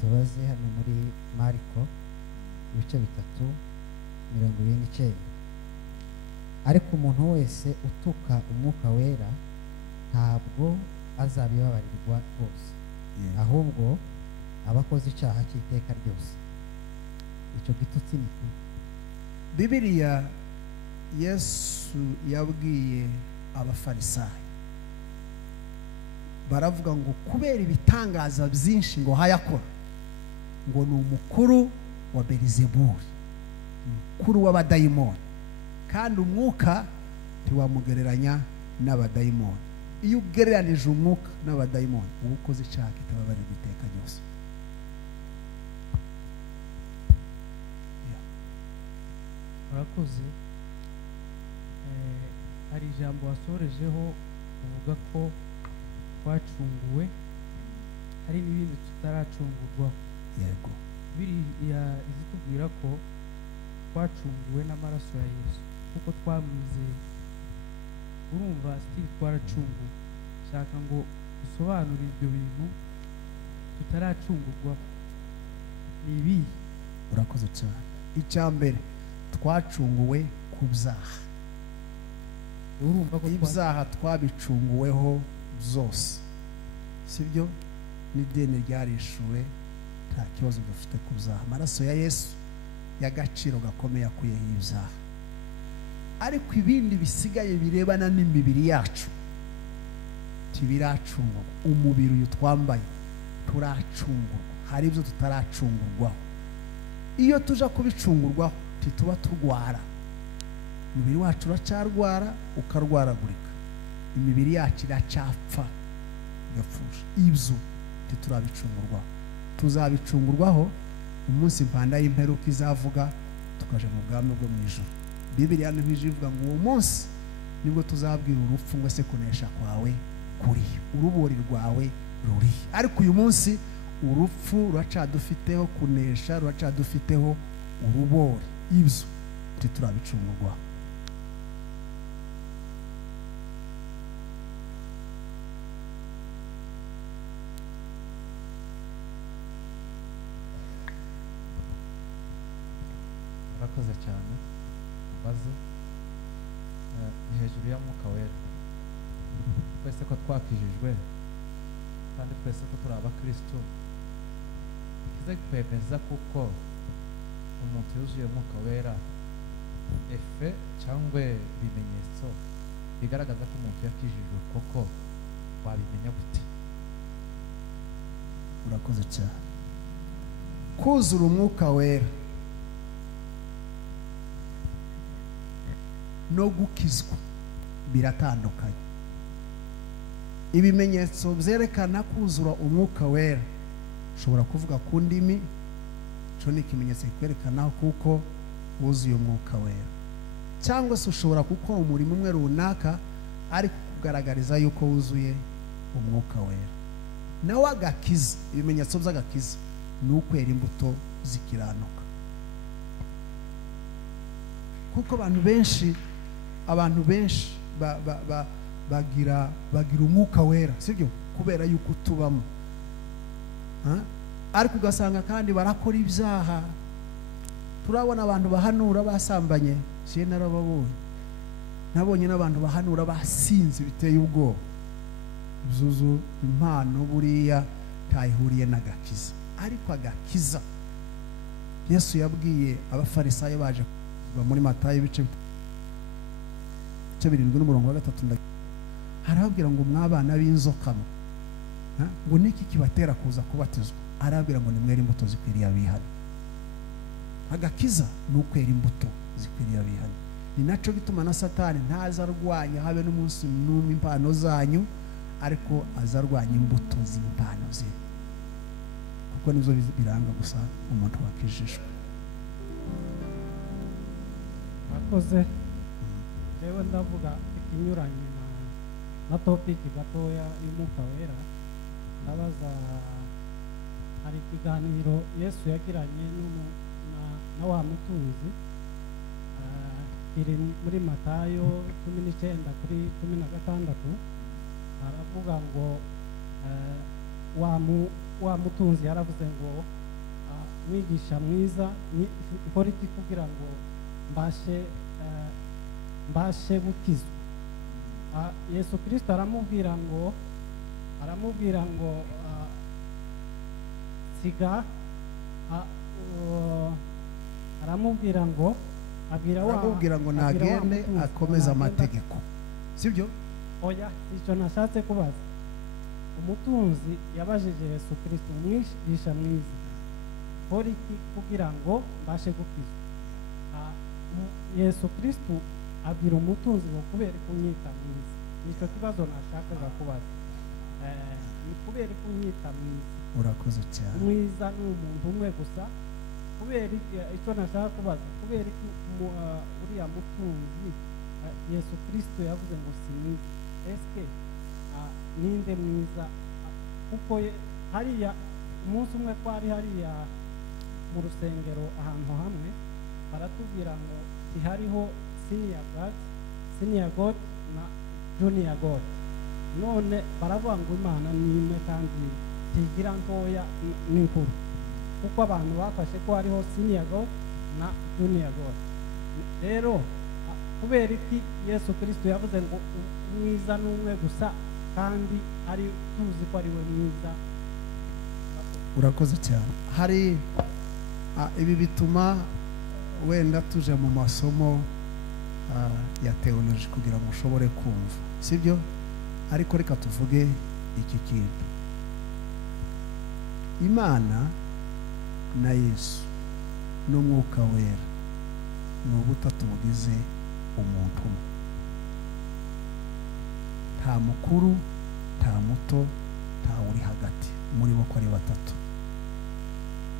tubaze hano muri Mariko ibice 3:29. ariko umuntu wese utuka umwuka wera ntabwo azabibabarirwa rwose, ahubwo aba akoze icyaha cy'iteka ryose. icyo gitutsi ni iki? Bibiliya Yesu yabwiye abafarisayo, baravuga ngo kubera ibitangaza byinshi ngo hayakora, ngo ni umukuru wa Belizebuli, umukuru w'abadayimoni, kandi umwuka ntiwamugereranya n'abadayimoni. iyo ugereranije umwuka n'abadayimoni uba ukoze icyaha kitababarirwa iteka ryose. Murakoze. Hari ijambo wasorejeho uvuga ko twacunguwe, hari n'ibindi tutaracungurwaho. Yego. Biriya izitubwira ko twacunguwe n'amaraso ya Yesu kuko twamwizeye. Urumva still twaracunguwe. Shaka ngo usobanure ibyo bintu tutaracungurwaho ni ibihe? Urakoze cyane. Icya mbere, twacunguwe ku byaha. Urumva ko ibyaha twabicunguweho byose, sibyo? N'ideni ryarishuwe, nta kibazo dufite ku byaha. Amaraso ya Yesu y'agaciro gakomeye akuyeho ibyaha. Ariko ibindi bisigaye birebana n'imibiri yacu tibiracungurwa. Umubiri uyu twambaye turacungurwa, hari ibyo tutaracungurwaho. Iyo tuja kubicungurwaho tituba turwara. Umubiri wacu uracarwara, ukarwaragurika. Imibiri yacu iracapfa, igapfusha. Ibyo titurabicungurwaho. Tuzabicungurwaho umunsi impanda y'imperuka izavuga, tukaje mu bwami bwo mu ijuru. Bibiliya ntije ivuga ngo uwo munsi nibwo tuzabwira urupfu ngo ese kunesha kwawe kuri, urubori rwawe ruri. Ariko uyu munsi urupfu ruracadufiteho, kunesha ruracadufiteho urubori. Ibyo titurabicungurwaho. Murakoze cyane. Maze ni hejuru ya Mwuka Wera. Twese ko twakijijwe kandi twese ko turi abakristo, ikiza kwemeza kuko umuntu yuzuye Mwuka Wera efe cyangwa ibimenyetso bigaragaza ko umuntu yakijijwe koko, wabimenya gute? Urakoze cyane. Kuzura Umwuka Wera no gukizwa biratandukanye. Ibimenyetso byerekana kuzura Umwuka Wera, ushobora kuvuga ku ndimi, cyo ni ikimenyetso kikwerekana kuko wuzuye Umwuka Wera. Cyangwa se ushobora gukora umurimo umwe runaka ariko kugaragariza yuko wuzuye Umwuka Wera. Nawe agakiza, ibimenyetso by'agakiza ni ukwera imbuto zikiranuka. Kuko abantu benshi bagira Umwuka Wera, sibyo? Kubera yuko tubamo, ariko ugasanga kandi barakora ibyaha. Turabona abantu bahanura basambanye, siye narababonye. Nabonye n'abantu bahanura basinze biteye ubwoba. Ibyo impano buriya ntayihuriye n'agakiza. Ariko agakiza Yesu yabwiye abafarisayo baje muri Matayo ibice 7:3, arababwira ngo mwabana b'inzoka mwe, ngo niki kibatera kuza kubatizwa? Arababwira ngo nimwere imbuto zikwiriye abihana. Agakiza ni ukwera imbuto zikwiriye abihana. Ni naco gituma na Satani ntazarwanya habe n'umunsi n'umwe impano zanyu, ariko azarwanya imbuto z'impano ze, kuko nizo biranga gusa umuntu wakijijwe. Murakoze. Jewe ndavuga ikinyuranye na topic gatoya y'Umwuka Wera. Ndabaza, hari ikiganiro Yesu yagiranye na wa mutunzi, iri muri Matayo 19:16. Aravuga ngo wa mutunzi yaravuze ngo mwigisha mwiza, ikora iki kugira ngo mbashe gukizwa? Yesu Kristo aramubwira ngo siga, aramubwira ngo nagende akomeza amategeko, sibyo? Oya, icyo nashatse kubaza. Umutunzi yabajije Yesu Kristo, umwigisha mwiza, kora iki kugira ngo mbashe gukizwa? Yesu Kristo abwira umutunzi ngo kubera kumwita mwiza. nicyo kibazo nashakaga kubaza. Ni kubera ko unyita mwiza? urakoze cyane. Mwiza ni umuntu umwe gusa? Kubera icyo nashaka kubaza, kubera ko uriya mutunzi Yesu Kristo yavuze ngo si mwiza, eske ninde mwiza? Kuko hariya umunsi umwe twari hariya mu rusengero ahantu hamwe, baratubwira ngo hariho senior God na junior God. None baravuga ngo Imana ni imwe kandi tigira ntoya n'inkuru, kuko abantu bafashe ko hariho senior God na junior God. Rero kubera iki Yesu Kristo yavuze ngo mwiza ni umwe gusa kandi ari tuzi ko ari we mwiza? urakoze cyane. Hari ibi bituma wenda tuje mu masomo ya theology kugira ngo ushobore kumva, sibyo? Ariko reka tuvuge iki kintu. Imana na Yesu n'umwuka wera ni ubutatu bugize umuntu umwe. Nta mukuru, nta muto, nta uri hagati muri bo ko ari batatu.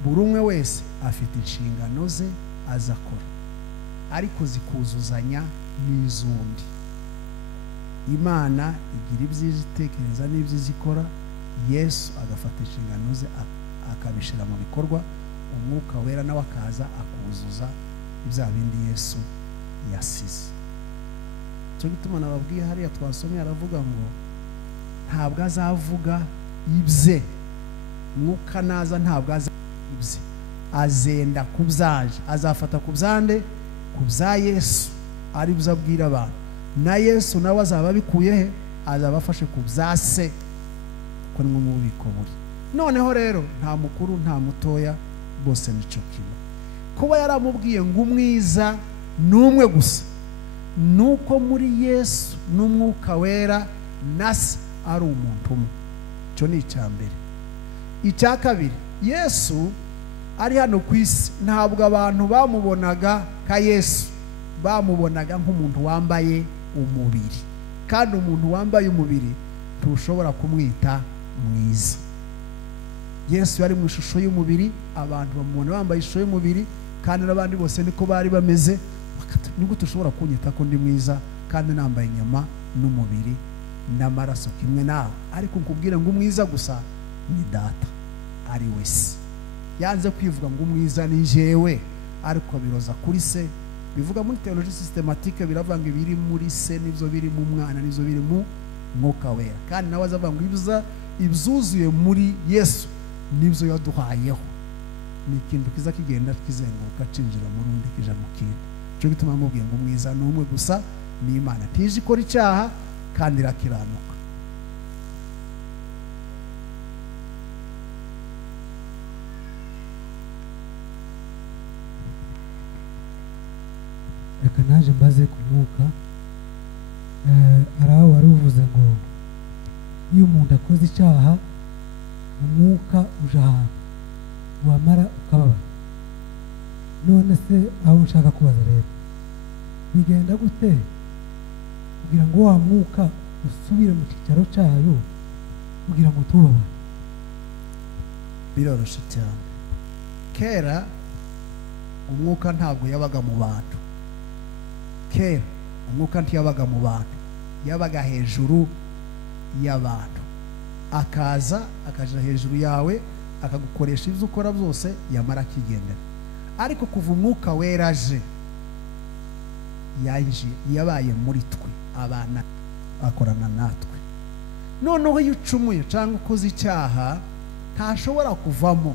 Buri umwe wese afite inshingano ze azakora, ariko zikuzuzanya n'iz'undi. Imana igira ibyiza itekereza n'ibyiza ikora, Yesu agafata inshingano ze akabishyira mu bikorwa, umwuka wera nawe akaza akuzuza ibya bindi Yesu yasize. Cyo gituma nababwiye hariya twasomye aravuga ngo ntabwo azavuga ibye, mwuka naza ntabwo ibye, azenda kubyaje, azafata kubyande kubya Yesu ari byo abwira abantu, na Yesu nawe azaba abikuye he? Azaba afashe kubya se, ko ni mu bubiko buri. Noneho rero nta mukuru nta mutoya, bose nico kimwe. Kuba yaramubwiye ngo umwiza ni umwe gusa, nuko muri Yesu n'umwuka wera nase ari umuntu umwe. Cyo ni icyambere. Icya kabiri, Yesu ari hano ku isi ntabwo abantu bamubonaga ka Yesu, bamubonaga nk'umuntu wambaye umubiri, kandi umuntu wambaye umubiri tushobora kumwita mwiza. Yesu yari mu ishusho y'umubiri, abantu bamubona bambaye ishusho y'umubiri, kandi n'abandi bose niko bari bameze. Nibwo tushobora kunyita ko ndi mwiza kandi nambaye inyama n'umubiri n'amaraso kimwe nawe. Ariko nkubwire ngo umwiza gusa ni Data ari we se. Yanze kwivuga ngo umwiza ni jewe, ariko biroza kuri se. Bivuga muri theology systematique biravuga ngo ibiri muri se nivyo biri mu mwana nivyo biri mu mwuka wera, kandi nawe azavuga ngo ibzuzuye muri Yesu nivyo yaduhayeho. Ni ikintu kiza kigenda kizenguruka cinjira mu rundi kija mu kindi. Cyo gituma mubwiye ngo umwiza ni umwe gusa, ni Imana tije ikora icyaha kandi irakiranuka. reka naje mbaze ku mwuka. Araho wari uvuze ngo iyo umuntu akoze icyaha umwuka uje ahantu wamara ukababara. None se aho nshaka kubaza rero, bigenda gute kugira ngo wa mwuka usubire mu cyicaro cyayo kugira ngo tubabare? Biroroshye cyane. Kera umwuka ntabwo yabaga mu bantu. Kera umwuka ntiyabaga mu bantu, yabaga hejuru y'abantu. Akaza akaja hejuru yawe akagukoresha ibyo ukora byose, yamara akigendera. Ariko kuva umwuka wera aje, yabaye muri twe, abana akorana natwe. Noneho iyo ucumuye cyangwa ukoze icyaha ntashobora kuvamo,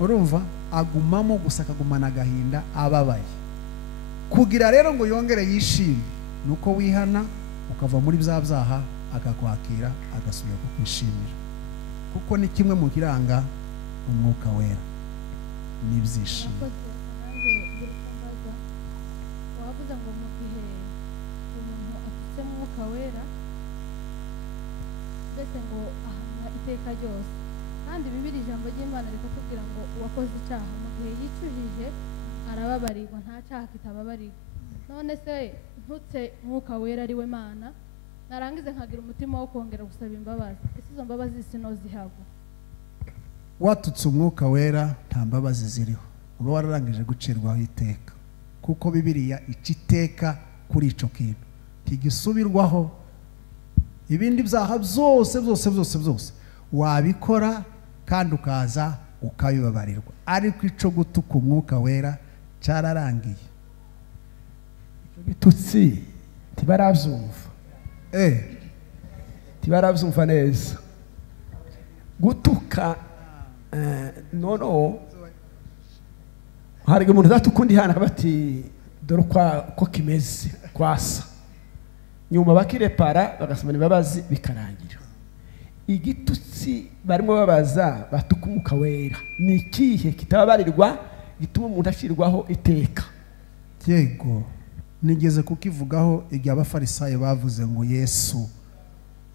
urumva, agumamo gusa, akagumana agahinda, ababaye. Kugira rero ngo yongere yishime nuko wihana ukava muri bya byaha, akakwakira agasubira kukwishimira, kuko ni kimwe mu kiranga umwuka wera n'ibyishimo. wavuze ngo mu gihe umuntu afite umwuka wera mbese ngo ahamya iteka ryose, kandi Bibiliya ijambo ry'Imana rikatubwira ngo uwakoze icyaha mu gihe yicujije arababarirwa, nta cyaha kitababarirwa. None se ntutse mwuka wera ari we Mana, narangiza nkagira umutima wo kongera gusaba imbabazi, ese izo mbabazi sinozihabwa? watutse umwuka wera nta mbabazi ziriho, uba wararangije gucirwaho iteka, kuko Bibiliya ica iteka kuri ico kintu ntigisubirwaho. Ibindi byaha byose wabikora kandi ukaza ukabibabarirwa, ariko ico gutuka umwuka wera cyararangiye. icyo gitutsi ntibarabyumva, ntibarabyumva neza. Gutuka noneho hari umuntu uzatuka undi hana bati dore uko kimeze kwasa, nyuma bakirepara bagasomana imbabazi bikarangira. Igitutsi barimo babaza batuka umwuka wera ni ikihe kitababarirwa gituma umuntu ashyirwaho iteka? Yego, nigeze kukivugaho igihe abafarisayo bavuze ngo Yesu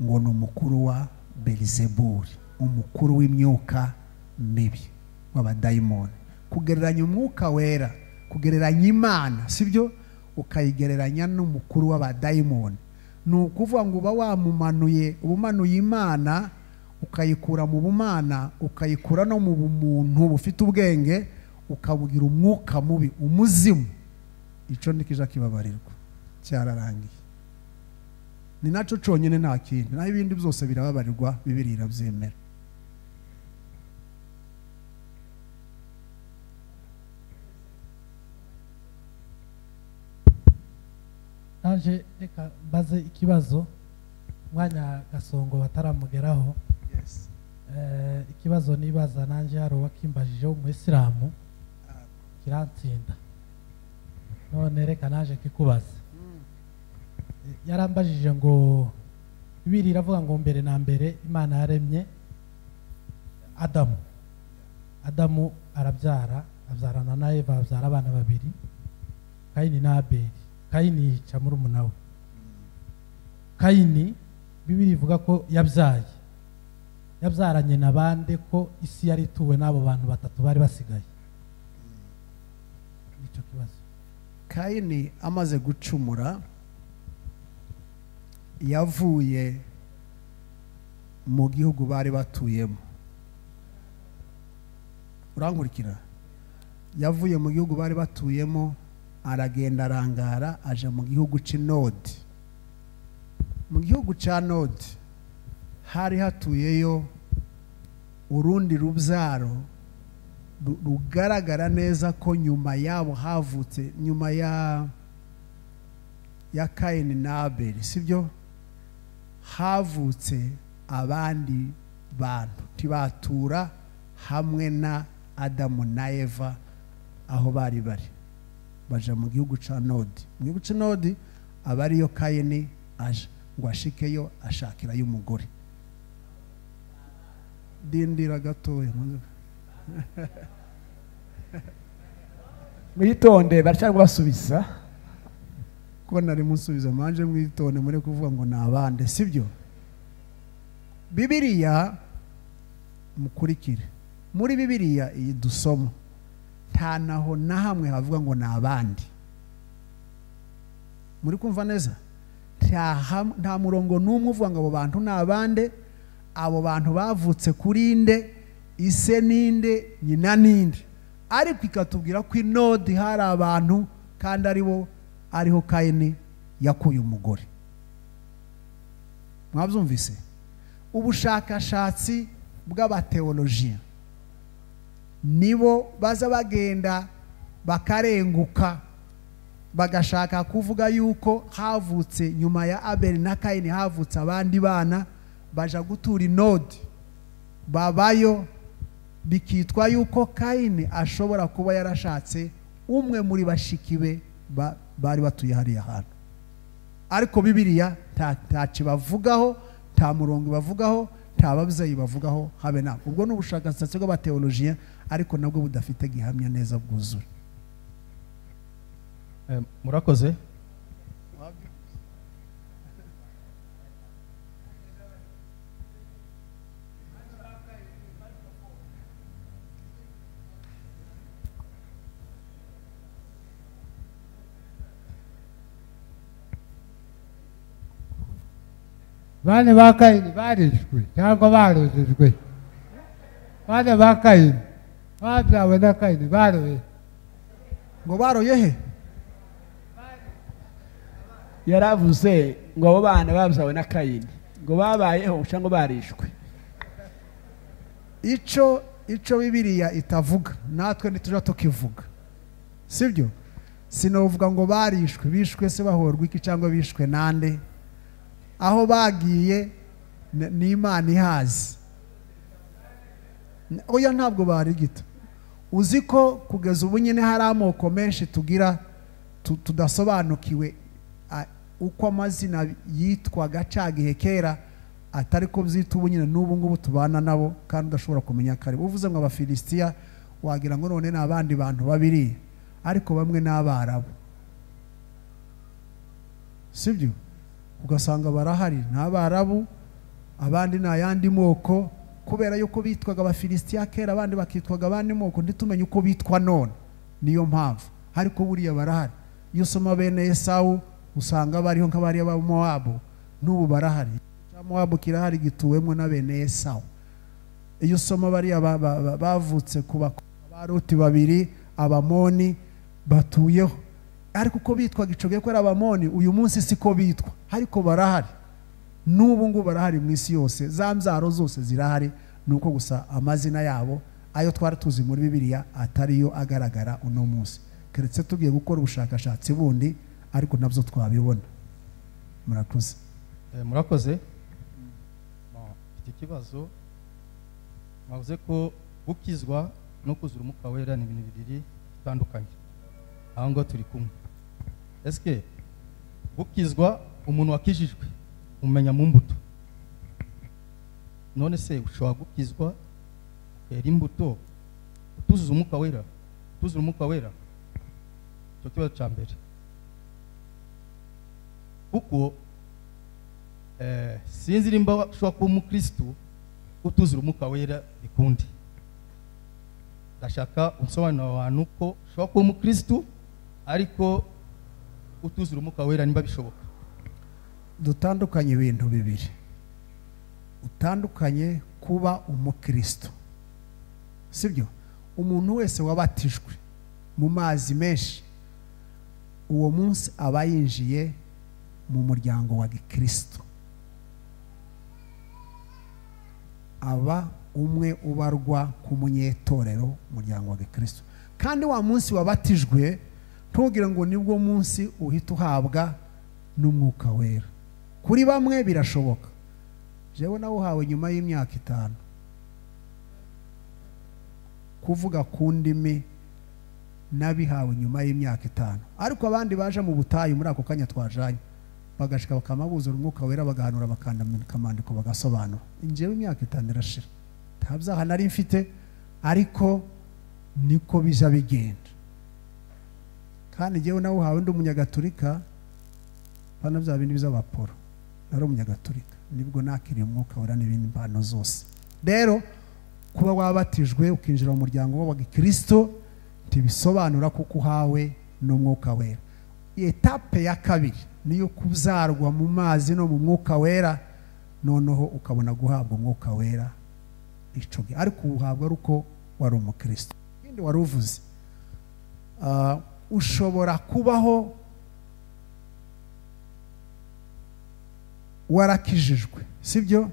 ngo ni umukuru wa Belizebuli, umukuru w'imyuka mibi w'abadayimoni. Kugereranya umwuka wera, kugereranya Imana, sibyo? Ukayigereranya n'umukuru w'abadayimoni, ni ukuvuga ngo uba wamumanuye, ubumanuye Imana ukayikura mu bumana ukayikura no mu bumuntu bufite ubwenge, ukabugira umwuka mubi, umuzimu. Ico nikija kibabarirwa, cyararangiye. Ni naco conyene nta kindi, naho ibindi byose birababarirwa, Bibiliya irabyemera. naje reka mbaze ikibazo umwanya Gasongo bataramugeraho. Ikibazo nibaza nanje hari uwakimbajije w'umuyisilamu kirantsinda, none reka naje kikubaza. Yarambajije ngo Bibiliya iravuga ngo mbere na mbere Imana yaremye Adamu arabyara, abyarana na Eva, abyara abana babiri, Kayini na Abeli. Kayini yica murumuna we. Kayini Bibiliya ivuga ko yabyaranye na bande, ko isi yari ituwe n'abo bantu batatu bari basigaye. Nicyo kibazo. Kayini amaze gucumura yavuye mu gihugu bari batuyemo. Urankurikira? Yavuye mu gihugu bari batuyemo, aragenda arangara aja mu gihugu c'Inodi. Mu gihugu ca Nodi hari hatuyeyo urundi rubyaro rugaragara neza ko nyuma yabo havutse, nyuma ya Kayini na Abeli, sibyo? Havutse abandi bantu tibatura hamwe na Adamu na Eva aho bari baja mu gihugu ca Nodi. Mu gihugu ca Nodi abariyo Kayini aje ngo ashikeyo ashakirayo umugore. Dindira gatoya mwitonde baracyangwa basubiza ko nari musubiza, manje mwitonde muri kuvuga ngo nabande, sibyo? Bibiliya mukurikire, muri Bibiliya iyi dusoma nta naho na hamwe havuga ngo nabandi. Muri kumva neza? Nta murongo n'umwe uvuga ngo abo bantu nabande, abo bantu bavutse kuri inde, ise ninde, nyina ninde. Ariko ikatubwira ko Inodi hari abantu kandi ariho Kayini yakuye umugore. Mwabyumvise? Ubushakashatsi bw'abateolojiya nibo baza bagenda bakarenguka bagashaka kuvuga yuko havutse nyuma ya Abeli na Kayini havutse abandi bana, baja gutura Inodi, babayo, bikitwa yuko Kayini ashobora kuba yarashatse umwe muri bashiki be bari batuye hariya hantu. Ariko Bibiliya nta kibavugaho, nta murongo bavugaho, nta babyeyi bavugaho habe na. Ubwo ni ubushakashatsi bw'abateolojiya ariko nabwo budafite gihamya neza bwuzuye. Murakoze. bane ba Kayini barishwe cyangwa barujijwe? Bane ba Kayini babyawe na Kayini baroye? ngo baroye he? yaravuze ngo abo bana babyawe na Kayini ngo babayeho cyangwa barishwe. icyo Bibiliya itavuga natwe ntitujya tukivuga, sibyo? sinovuga ngo barishwe. Bishwe se bahorwa iki cyangwa bishwe nande? aho bagiye ni Imana ihazi. Oya, ntabwo barigita. uzi ko kugeza ubu nyine hari amoko menshi tugira tudasobanukiwe uko amazina yitwaga cya gihe kera, atari ko byita ubu nyine n'ubu ngubu tubana nabo kandi udashobora kumenya kare. uvuze ngo Abafilisitiya wagira ngo none ni abandi bantu babiri, ariko bamwe ni Abarabu, sibyo? ugasanga barahari ni Abarabu, abandi ni ayandi moko, kubera yuko bitwaga Abafilisitiya kera abandi bakitwaga abandi moko, ntitumenye uko bitwa none. niyo mpamvu, ariko buriya barahari. iyo usoma bene Esawu usanga bariho nk'abariya ba Mowabu, n'ubu barahari. Mowabu kirahari gituwemo na bene Esawu. iyo usoma bariya bavutse ku baruti babiri Abamoni batuyeho, ariko uko bitwaga ico gihe ko ari Abamoni, uyu munsi siko bitwa, ariko barahari. n'ubu ngubu barahari mu isi yose, za mbyaro zose zirahari, nuko gusa amazina yabo ayo twari tuzi muri Bibiliya atariyo agaragara uno munsi, keretse tugiye gukora ubushakashatsi bundi, ariko nabyo twabibona. murakoze. murakoze. Iki kibazo mwavuze ko gukizwa no kuzura Umwuka Wera ni ibintu bibiri bitandukanye. aho ngo turi kumwe. Eske gukizwa, umuntu wakijijwe umenya mu mbuto, none se ushobora gukizwa ukera imbuto utuzuza Umwuka Wera? Utuzura Umwuka Wera, icyo kibazo cya mbere. kuko sinzi nimba ushobora kuba umukristo utuzura Umwuka Wera bikundi. ndashaka unsobanurira abantu ko ushobora kuba umukristo ariko utuzura Umwuka Wera nimba bishoboka. dutandukanye ibintu bibiri. utandukanye kuba umukristo, sibyo? umuntu wese wabatijwe mu mazi menshi, uwo munsi aba yinjiye mu muryango wa gikristo, aba umwe ubarwa ku munyetorero umuryango wa gikristo. kandi wa munsi wabatijwe ntugire ngo nibwo munsi uhita uhabwa n'Umwuka Wera. kuri bamwe birashoboka. jewe nawe uhawe nyuma y'imyaka 5. kuvuga ku ndimi nabihawe nyuma y'imyaka 5, ariko abandi baje mu butayu muri ako kanya twajanye bagashika bakamabuzura Umwuka Wera, bagahanura bakandamika amandiko bagasobanura. Njyewe imyaka 5 irashira, nta byaha nari mfite, ariko niko biza bigenda. kandi njyewe nawe uhawe ndi umunyagatolika, bana bya bindi biz'abaporo, nari umunyagatolika, nibwo nakiriye Umwuka Wera n'ibindi mpano zose. rero kuba wabatijwe ukinjira mu muryango wa gikristo ntibisobanura kuko uhawe n'Umwuka Wera. etape ya kabiri niyo kubyarwa mu mazi no mu Mwuka Wera, noneho ukabona guhabwa Umwuka Wera ico gihe, ariko uhabwa ari uko wari umukristo. ikindi wari uvuze, ushobora kubaho warakijijwe, sibyo?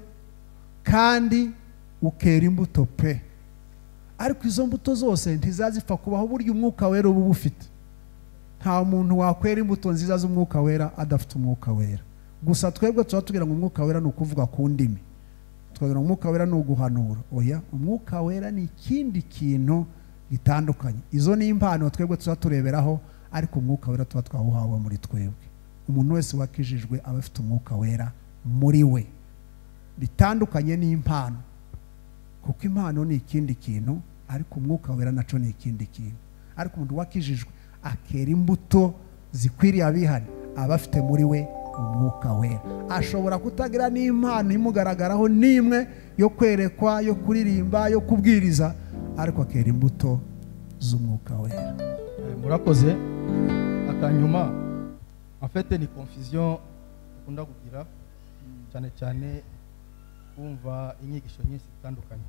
kandi ukera imbuto pe, ariko izo mbuto zose ntizazipfa kubaho. burya Umwuka Wera uba ufite. nta muntu wakwera imbuto nziza z'Umwuka Wera adafite Umwuka Wera. gusa twebwe tuba tugira ngo Umwuka Wera ni ukuvuga ku ndimi, tukagira ngo Umwuka Wera ni uguhanura. oya, Umwuka Wera ni ikindi kintu gitandukanye. izo ni impano twebwe tuba tureberaho, ariko Umwuka Wera tuba twawuhawe muri twebwe. umuntu wese wakijijwe aba afite Umwuka Wera muri we, bitandukanye n'impano, kuko impano ni ikindi kintu, ariko Umwuka Wera naco ni ikindi kintu. ariko umuntu wakijijwe akera imbuto zikwiriye abihari, aba afite muri we Umwuka Wera. ashobora kutagira n'impano imugaragaraho n'imwe yo kwerekwa, yo kuririmba, yo kubwiriza, ariko akera imbuto z'Umwuka Wera. murakoze. akanyuma en fait ni confusion ukunda kugira cyane cyane kumva inyigisho nyinshi zitandukanye.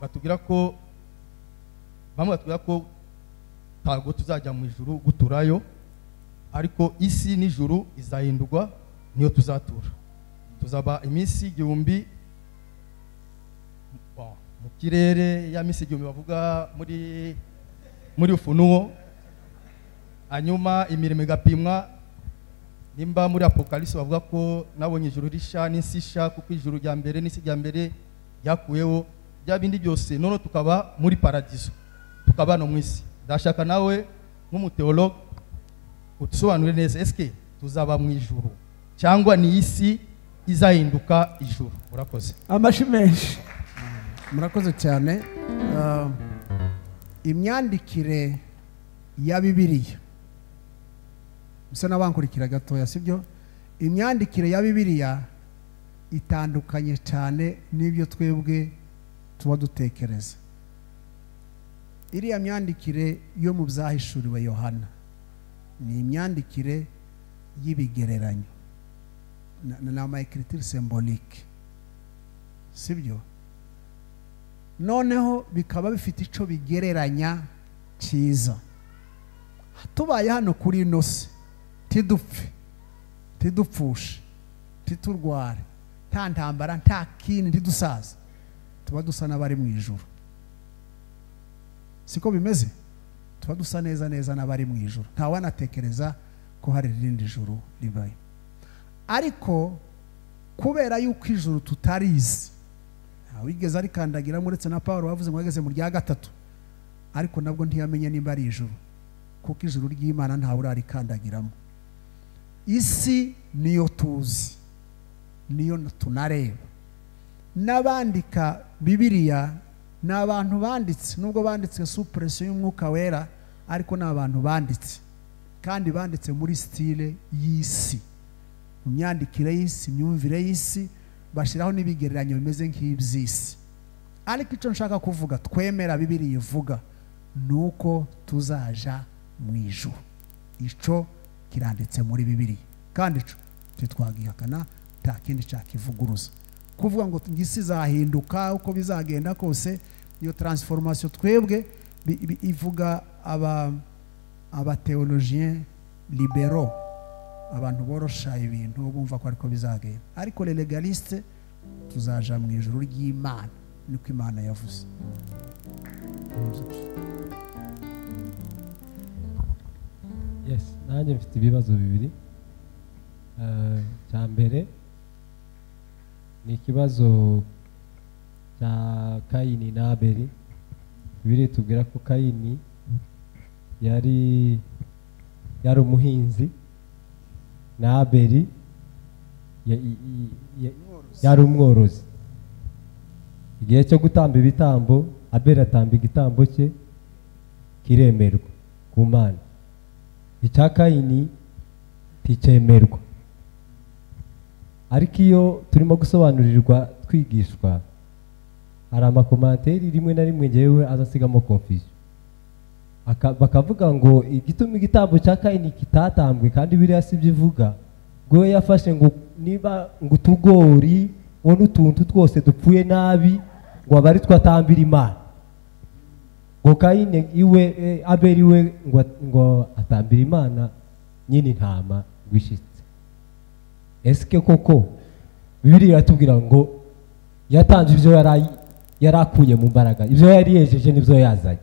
Batubwira ko bamwe batubwira ko ntabwo tuzajya mu ijuru guturayo, ariko isi n'ijuru izahindurwa, niyo tuzatura. Tuzaba iminsi 1000 mu kirere, ya minsi 1000 bavuga muri Ufunuo, hanyuma imirimo igapimwa. Nimba muri Apokalipsi bavuga ko nabonye ijuru risha n'isi isha, kuko ijuru rya mbere n'isi rya mbere yakuyeho, bya bindi byose none tukaba muri paradiso, tukaba no mu isi. Ndashaka nawe nk'umuteologue utusobanure neza, eske tuzaba mu ijuru cyangwa ni isi izahinduka ijuru? Murakoze. Amashi menshi. Murakoze cyane. Imyandikire ya Bibiliya, musa n'abankurikira gatoya, sibyo? Imyandikire ya Bibiliya itandukanye cyane n'ibyo twebwe tuba dutekereza. Iriya myandikire yo mu byahishuriwe Yohana ni imyandikire y'ibigereranyo, na ama écriture symbolique, sibyo? Noneho bikaba bifite ico bigereranya cyiza. Tubaye hano kuri ino si, tidupfe, tidupfushe, titurware, nta ntambara, nta kindi, tidusaza, tuba dusa n'abari mu ijuru. Siko bimeze? Tuba dusa neza neza n'abari mu ijuru. Nta wanatekereza ko hari irindi juru ribaye. Ariko kubera yuko ijuru tutarizi, wigeze arikandagira muretse na Paulo wavuze ngo yageze mu rya gatatu, ariko nabwo ntiyamenye nimba ari ijuru, kuko ijuru ry'Imana ntawe urarikandagiramo. Isi niyo tuzi, niyo tunareba. N'abandika Bibiliya ni abantu banditse, nubwo banditse sous pression y'Umwuka Wera, ariko ni abantu banditse, kandi banditse muri style y'isi, mu myandikire y'isi, imyumvire y'isi, bashiraho n'ibigereranyo bimeze nk'iby'isi. Ariko icyo nshaka kuvuga, twemera Bibiliya ivuga nuko tuzaja mu ijuru. Ico kiranditse muri Bibiliya, kandi ico titwagihakana, nta kindi cyakivuguruza. Kuvuga ngo ngisi zahinduka uko bizagenda kose, iyo transformation twebwe ivuga aba théologiens libéraux, abantu borosha ibintu bumva ko ariko bizagenda. Ariko les legalistes tuzaja mu ijuru ry'Imana, niko Imana yavuze. Yes, nanjye mfite ibibazo bibiri. Cya mbere ni ikibazo cya Kayini na Abeli. Bibiri tubwira ko Kayini yari umuhinzi na Abeli yari umworozi. Igihe cyo gutamba ibitambo, Abeli atamba igitambo cye kiremerwa ku Mana, icya Kayini nticyemerwa. Ariko iyo turimo gusobanurirwa twigishwa, hari amakomanteri rimwe na rimwe ngewe azasigamo confusion, bakavuga ngo igituma igitambo cya Kayini kitatambwe, kandi biriya si byo ivuga. Ngo yafashe ngo niba ngo utugori ngo n'utuntu twose dupfuye nabi ngo abari twatambira Imana, ngo Kayini iwe Abeli we ngo atambira Imana nyine intama gwishitse. Eske koko Bibiliya iratubwira ngo yatanze ibyo yarakuye mu mbaraga, ibyo yari yejeje nibyo yazanye,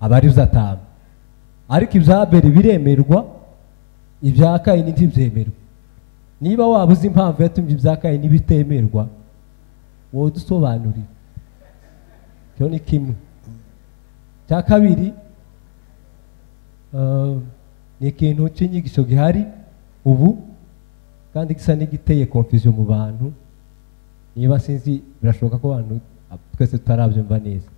abari uzatamba. Ariko ibya Abeli biremerwa, ibya Kayini ntibyemerwa. Niba wabuze impamvu yatumye ibya Kayini bitemerwa, wowe dusobanurire. Cyo ni kimwe. Cya kabiri, ni ikintu cy'inyigisho gihari ubu, kandi gisa n'igiteye confusion mu bantu. Niba sinzi, birashoboka ko abantu twese tutarabyumva neza.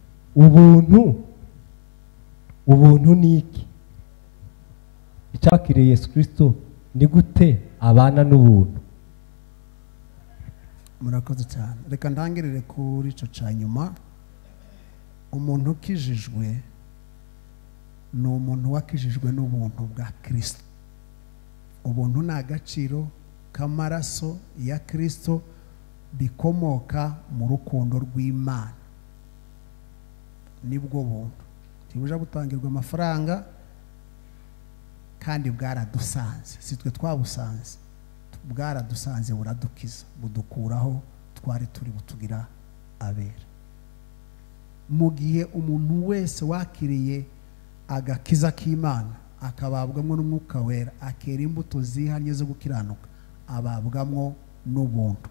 Ubuntu ni iki? Icyakiriye Yesu Kristo ni gute abana n'ubuntu? Murakoze cyane. Reka ndangirire kuri ico ca nyuma. Umuntu ukijijwe ni umuntu wakijijwe n'ubuntu bwa Kristo. ubuntu ni agaciro k'amaraso ya Kristo bikomoka mu rukundo rw'Imana. Nibwo buntu tibuja gutangirwa amafaranga, kandi bwaradusanze, si twe twabusanze, bwaradusanze buradukiza, budukuraho twari turi butugira abera. Mu gihe umuntu wese wakiriye agakiza k'Imana akababwamo n'umwuka wera, akera imbuto zihanye zo gukiranuka, ababwamo n'ubuntu.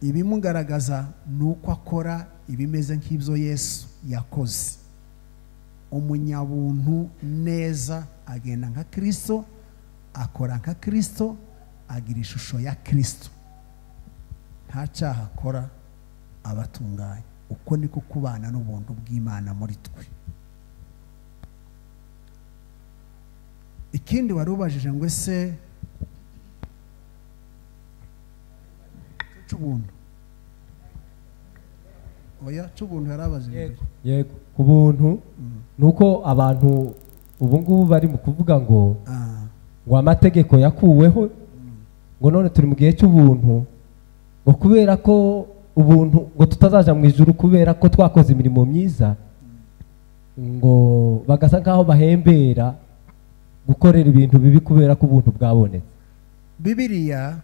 Ibimugaragaza nuko akora ibimeze nk'ibyo Yesu yakoze. Umunyabuntu neza agenda nka Kristo, akora nka Kristo, agira ishusho ya Kristo, nta cyaha akora, abatunganye. Uko niko kubana n'ubuntu bw'Imana muri twe. Ikindi wari ubajije ngo ese cy'ubuntu, oya cy'ubuntu yarabajije. Yego, ku buntu nuko abantu ubu ngubu bari mu kuvuga ngo ngo amategeko yakuweho, ngo none turi mu gihe cy'ubuntu, ngo kubera ko ubuntu ngo tutazaja mu ijuru kubera ko twakoze imirimo myiza, ngo bagasa nkaho bahembera gukorera ibintu bibi kubera ko ubuntu bwabonetse. Bibiliya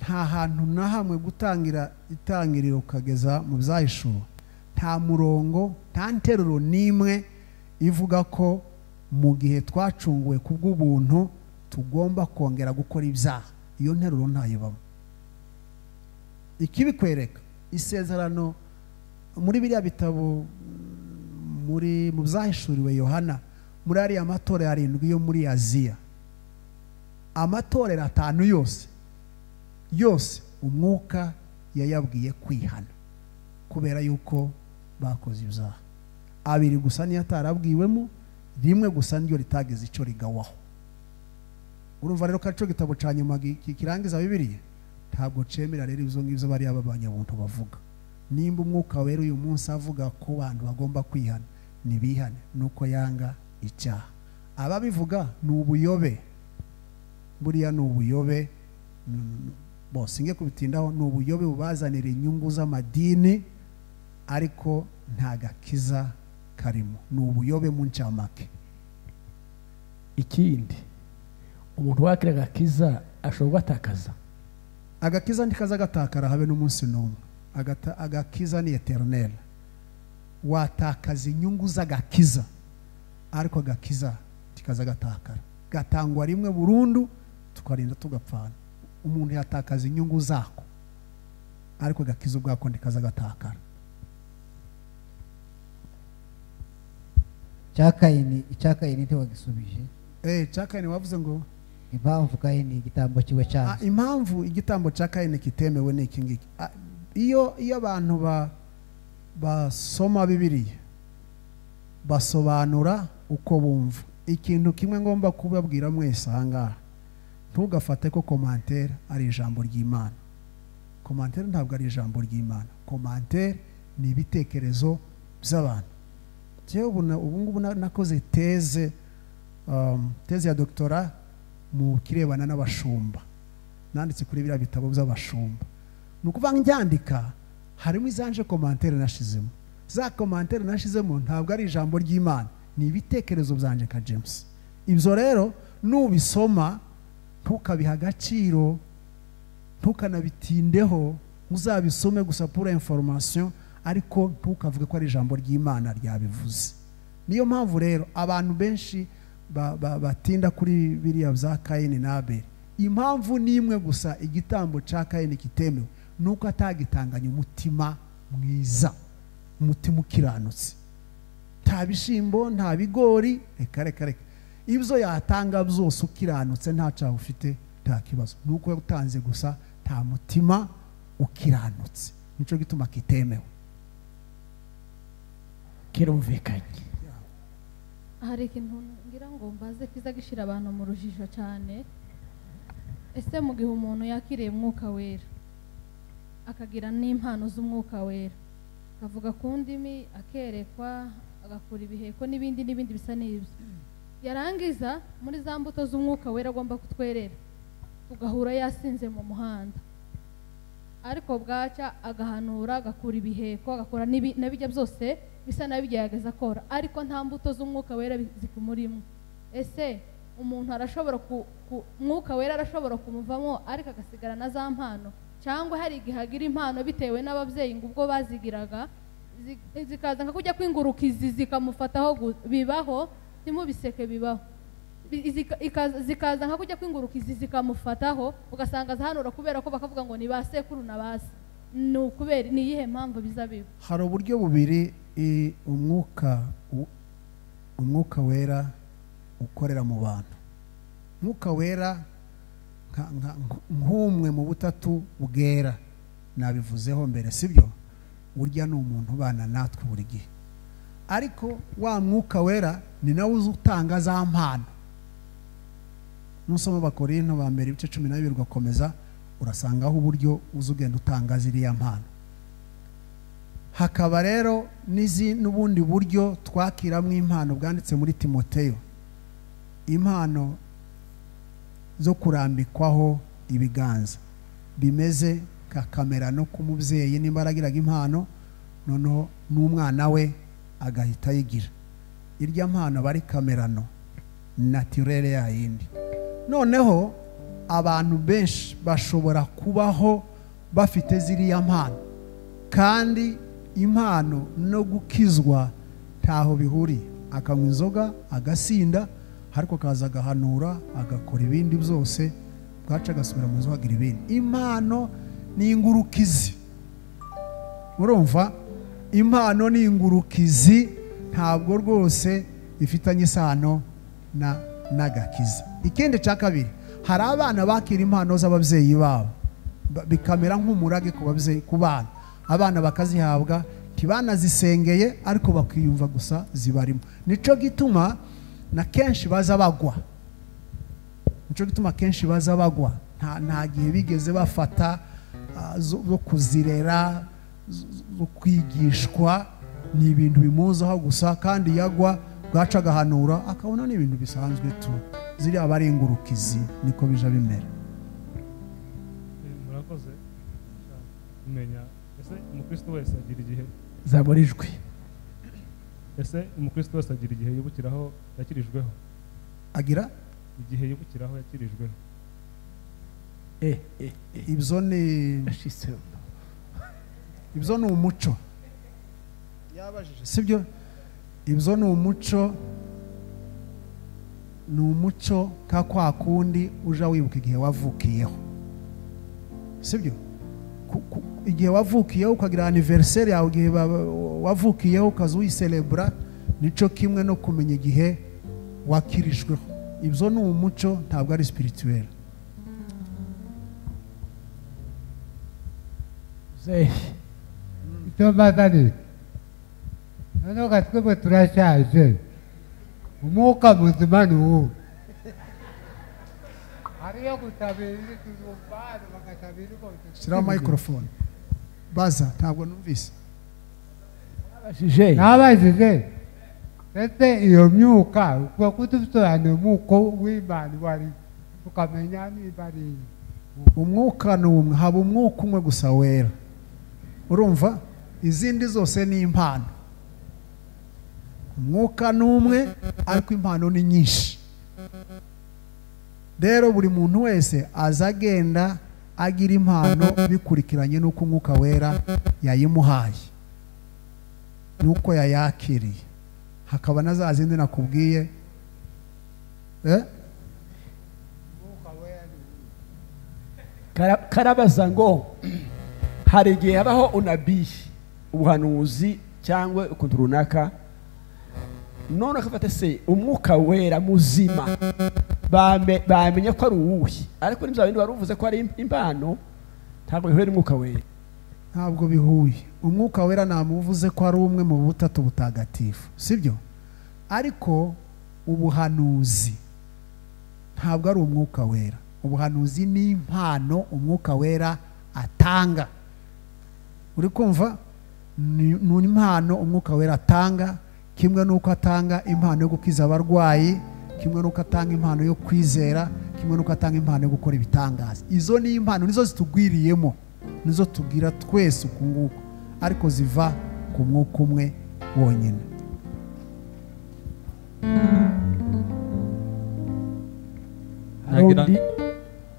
nta hantu na hamwe gutangira itangiriro ukageza mu Byahishuwe, nta murongo, nta nteruro n'imwe ivuga ko mu gihe twacunguwe kubw'ubuntu tugomba kongera gukora ibyaha. Iyo nteruro ntayibamo. Ikibikwereka isezerano muri biriya bitabo, muri mu Byahishuriwe Yohana, muri ariya matorero 7 yo muri Aziya, amatorero 5 yose umwuka yayabwiye kwihana kubera yuko bakoze ibyaha. 2 gusa niyo atarabwiwemo, 1 gusa niyo ritageze icyo rigawaho. Urumva rero ko cyo gitabo ca nyuma kirangiza Bibiliya ntabwo cemera rero ibyo ngibyo bari abanyabuntu bavuga. Nimba umwuka wera uyu munsi avuga ko abantu bagomba kwihana, nibihane, nuko yanga icyaha. Ababivuga ni ubuyobe, buriya ni ubuyobe, bose nge kubitindaho, ni ubuyobe bubazanira inyungu z'amadini, ariko nta gakiza karimo, ni ubuyobe mu ncamake. Ikindi, umuntu wakira agakiza ashobora gutakaza. Agakiza ndikaza gatakara habe n'umunsi n'umwe. Agakiza ni eternel. Watakaza inyungu z'agakiza, ariko agakiza tikaza gatakara, gatangwa rimwe burundu tukarinda tugapfana. Umuntu yatakaza inyungu zako, ariko agakiza ubwako ndikaza gatakara. Icyakayini ntiwagisubije. Cyakayini wavuze ngo impamvu Kayini igitambo kiwe cyanze. Impamvu igitambo cya Kayini kitemewe ni iki ngiki. Iyo abantu basoma Bibiliya basobanura uko bumva. Ikintu kimwe ngomba kubabwira mwese ahangaha, ntugafate ko commentaire ari ijambo ry'Imana. Commentaire ntabwo ari ijambo ry'Imana. Commentaire ni ibitekerezo by'abantu. Jewe ubu ngubu nakoze teze ya doctorat mu kirebana n'abashumba, nanditse kuri biriya bitabo by'abashumba. Nukuvuga njyandika harimo izanje commentaire nashizemo. Za commentaire nashizemo ntabwo ari ijambo ry'Imana, ni ibitekerezo byanje ka James. Ibyo rero nubisoma ntukabiha agaciro, ntukanabitindeho, uzabisome gusa pour information, ariko ntukavuge ko ari ijambo ry'Imana ryabivuze. Niyo mpamvu rero abantu benshi batinda kuri biriya bya Kayini na Abeli. Impamvu ni imwe gusa, igitambo cya Kayini kitemewe nuko atagitanganya umutima mwiza, umutima ukiranutse. Nta bishimbo, nta bigori, reka. Ibyo yatanga byose ukiranutse nta cyaha ufite, nta kibazo. Nuko utanze gusa nta mutima ukiranutse, nico gituma kitemewe. Kirumvikanye. Hari ikintu ngira ngo mbaze kiza gishira abantu mu rujijo cyane. Ese mu gihe umuntu yakiriye umwuka wera akagira n'impano z'umwuka wera, akavuga ku ndimi, akerekwa, agakora ibiheko n'ibindi bisa n'ibyo, yarangiza muri za mbuto z'umwuka wera agomba kutwerera tugahura yasinze mu muhanda, ariko bwaca agahanura, agakura ibiheko, agakora na bijya byose bisa nabigerageza akora, ariko nta mbuto z'umwuka wera zikumurimo. Ese umuntu arashobora umwuka wera arashobora kumuvamo ariko agasigara na za mpano, cyangwa hari igihe agira impano bitewe n'ababyeyi ngo ubwo bazigiraga zikaza nka kujya kwingurukizi zikamufataho? Bibaho, ntimubiseke, bibaho. Zikaza nka kujya kwingurukizi zikamufataho, ugasanga azahanura kubera ko bakavuga ngo ni ba sekuru na base. Ni ukubera ni iyihe mpamvu bizabiba? hari uburyo bubiri umwuka wera ukorera mu bantu. Umwuka wera nk'umwe mu butatu bwera nabivuzeho mbere, sibyo? Burya ni umuntu ubana natwe buri gihe, ariko wa mwuka wera ni nawe uzi utanga za mpano. Nusoma Abakorinto ba mbere ibice 12 ugakomeza urasangaho uburyo uzi ugenda utanga ziriya mpano. Hakaba rero n'ubundi buryo twakiramo impano bwanditse muri Timoteyo, impano zo kurambikwaho ibiganza bimeze ka kamera no ku mubyeyi nimba aragiraga impano noneho n'umwana we agahita yigira irya mpano bari kamerano naturere ya yindi. Noneho abantu benshi bashobora kubaho bafite ziriya mpano, kandi impano no gukizwa ntaho bihuriye. Akanywa inzoga agasinda, ariko kaza agahanura agakora ibindi byose, bwaca agasubira mu nzu agira ibindi. Impano ni ingurukizi, urumva? Impano ni ingurukizi, ntabwo rwose ifitanye isano n'agakiza. Ikindi cya kabiri, hari abana bakira impano z'ababyeyi babo bikamera nk'umurage ku bana, abana bakazihabwa ntibanazisengeye ariko bakiyumva gusa zibarimo. Nico gituma na kenshi baza bagwa, nta gihe bigeze bafata zo kuzirera, zo kwigishwa. Ni ibintu bimuzaho gusa, kandi yagwa bwaca agahanura akabona ni ibintu bisanzwe tu. Ziriya aba ari ingurukizi, niko bija bimera. Murakoze kumenya ese umukristo wese agira igihe zaborijwe. Ese umukristo wese agira igihe yibukiraho yakirijweho? Agira igihe yibukiraho yakirijweho. Ibyo ni umuco, yabajije, sibyo? Ibyo ni umuco ka kwa kundi uja wibuka igihe wavukiyeho, sibyo? Igihe wavukiyeho ukagira anniversaire yawe, igihe wavukiyeho ukaza uyicelebra, nico kimwe no kumenya igihe wakirijweho. Ibyo ni umuco, ntabwo ari spirituel. icyo mbazaniye noneho gatwebwe turashaje, umwuka muzima ni uwo. hariyo gutabira turumbane bagatabira bose. Shyiraho microphone baza, ntabwo numvise. nabajije ese iyo myuka ukwiye kudusobanurira umwuka w'Imana wari tukamenya niba ari umwuka ni umwe. Haba umwuka umwe gusa wera, urumva? Izindi zose ni impano. Umwuka ni umwe ariko impano ni nyinshi. Rero buri muntu wese aza agenda agira impano bikurikiranye n'uko umwuka wera yayimuhaye, n'uko yayakiriye. Hakaba na za zindi nakubwiye, karabaza ngo hari igihe habaho unabii, ubuhanuzi cyangwa ukuntu runaka, none akafata se umwuka wera muzima bamenye ko ari uwuhe, ariko n'ibyo bindi wari uvuze ko ari impano, ntabwo bihuye n'umwuka wera. Ntabwo bihuye. Umwuka wera namuvuze ko ari umwe mu butatu butagatifu, sibyo? Ariko ubuhanuzi ntabwo ari umwuka wera. Ubuhanuzi ni impano umwuka wera atanga. Uri kumva? Ni impano umwuka wera atanga, kimwe nuko atanga impano yo gukiza abarwayi, kimwe n'uko atanga impano yo kwizera, kimwe n'uko atanga impano yo gukora ibitangaza. Izo ni impano, nizo zitugwiriyemo, nizo tubwira twese uku nguku, ariko ziva ku mwuka umwe wonyine.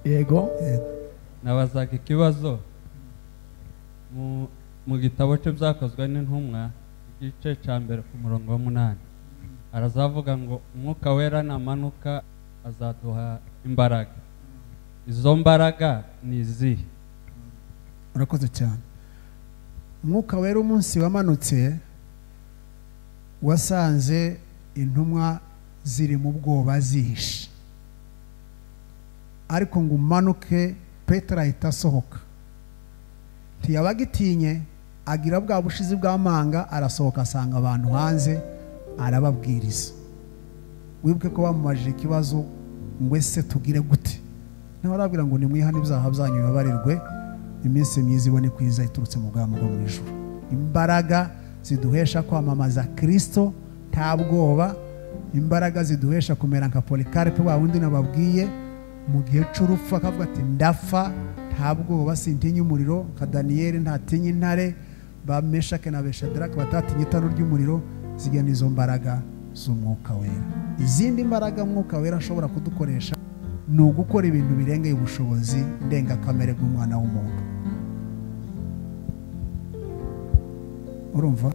Yego, nabazaga ikibazo mu gitabo cye byakozwe n'intumwa igice cya mbere ku murongo wa 8 arazavuga ngo umwuka wera namanuka azaduha imbaraga. Izo mbaraga ni izihe? Urakoze cyane. Umwuka wera umunsi wamanutse wasanze intumwa ziri mu bwoba zihishe, ariko ngo umanuke Petero ahita asohoka, ntiyabagitinye, agira bwa bushizi bw'amanga, arasohoka asanga abantu hanze arababwiriza. Wibuke ko bamumajije ikibazo ngo ese tugire gute, nawe arabwira ngo nimwihane ibyaha byanyu bibabarirwe, iminsi myiza ibone kwiza iturutse mu bwami bwo mu ijuru. Imbaraga ziduhesha kwamamaza Kristo nta bwoba, imbaraga ziduhesha kumera nka Polikaripo wa wundi nababwiye mu gihe cy'urupfu akavuga ati ndapfa nta bwoba, sintinya umuriro, nka Daniyeli ntatinya intare, ba Meshake na Beshadaraki batatinya itanu ry'umuriro. Zigena izo mbaraga z'umwuka wera. Izindi mbaraga mwuka wera ashobora kudukoresha ni ugukora ibintu birengeye ubushobozi ndengakamere bw'umwana w'umuntu. Urumva,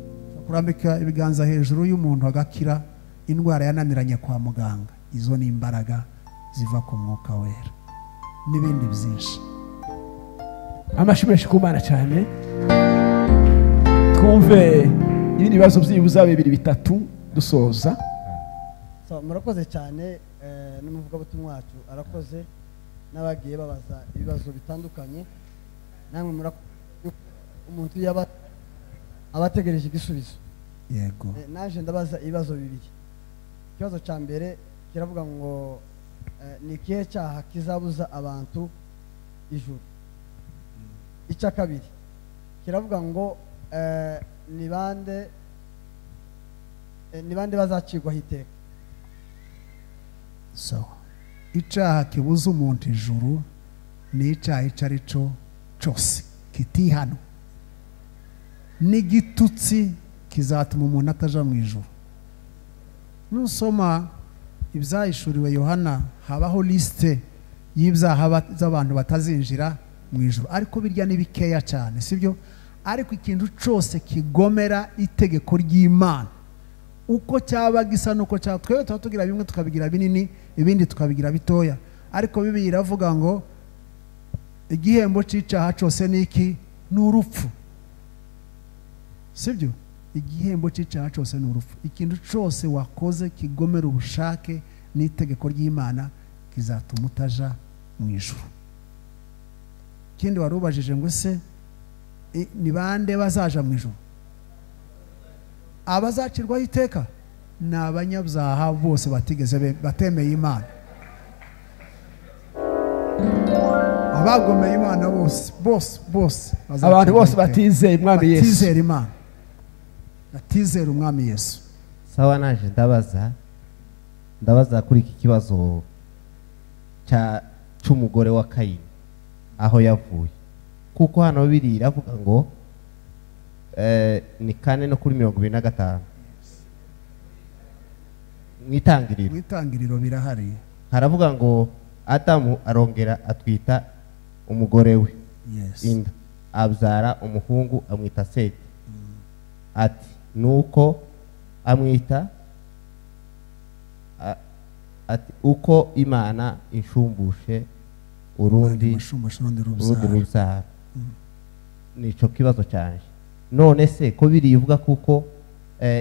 kurambika ibiganza hejuru y'umuntu agakira indwara yananiranye kwa muganga, izo ni imbaraga ziva ku mwuka wera, n'ibindi byinshi. Amashimeshi kumana cyane. Twumve ibindi bibazo byibuza 2-3 dusoza. Murakoze cyane n'umuvugabutumwa wacu arakoze, n'abagiye babaza ibibazo bitandukanye. Namwe umuntu yaba abategereje igisubizo. Yego. Naje ndabaza ibibazo bibiri. Ikibazo cya mbere kiravuga ngo ni ikihe cyaha kizabuza abantu ijuru. Icya kabiri kiravuga ngo ni bande bazacirwaho iteka. So icyaha kibuza umuntu ijuru ni icyaha icyo ari cyo cyose kitihano, n'igitutsi kizatuma umuntu ataja mu ijuru. Nusoma ibyahishuriwe Yohana habaho lisite y'ibyaha z'abantu batazinjira mu ijuru, ariko birya ni bikeya cyane, sibyo? Ariko ikintu cyose kigomera itegeko ry'Imana uko cyaba gisa nuko cyaba, twebwe tuba tugira bimwe tukabigira binini, ibindi tukabigira bitoya, ariko Bibiliya iravuga ngo igihembo cy'icyaha cyose ni iki? Ni urupfu, sibyo? Igihembo cy'icyaha cyose ni urupfu. Ikintu cyose wakoze kigomera ubushake n'itegeko ry'Imana kizatuma utaja mu ijuru. Ikindi wari ubajije ngo se ni bande bazaja mu ijuru? Abazacirwaho iteka ni abanyabyaha bose batemeye Imana, abagomeye Imana bose, abantu bose batizeye Umwami Yesu, batizera Imana, batizera Umwami Yesu. Sawa, naje ndabaza kuri iki kibazo cy'umugore wa Kayini aho yavuye, kuko hano biri iravuga ngo ni 4:25 mwitangiriro birahari, haravuga ngo Adamu arongera atwita umugore we inda, abyara umuhungu amwita Seti. Ati nuko amwita ati uko Imana inshumbushe urundi rubyaro. Nico kibazo cyane. None se ko birivuga kuko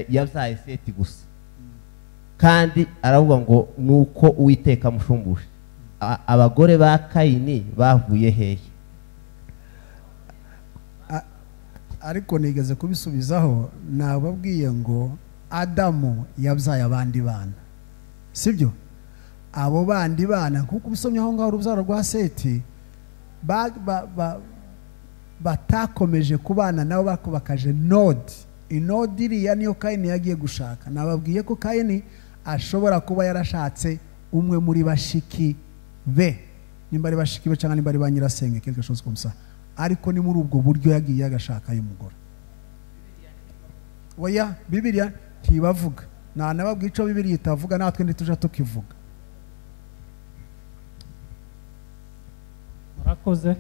yabyaye Seti gusa, kandi aravuga ngo nuko Uwiteka mushumbushe, abagore ba Kayini bavuye hehe? Ariko nigeze kubisubizaho, nababwiye ngo Adamu yabyaye abandi bana, sibyo? Abo bandi bana nkuko bisomye aho ngaho urubyaro rwa Seti batakomeje kubana nabo, bakubakaje Nodi. Inodi iriya niyo Kayini yagiye gushaka. Nababwiye ko Kayini ashobora kuba yarashatse umwe muri bashiki be, nimba ari bashiki be cyangwa nimba ari ba nyirasenge quelque chose comme ça, ariko ni muri ubwo buryo yagiye agashaka y'umugore. Oya, Bibiliya ntibavuga, nta nababwira icyo Bibiliya itavuga, natwe ntituja tukivuga. murakoze.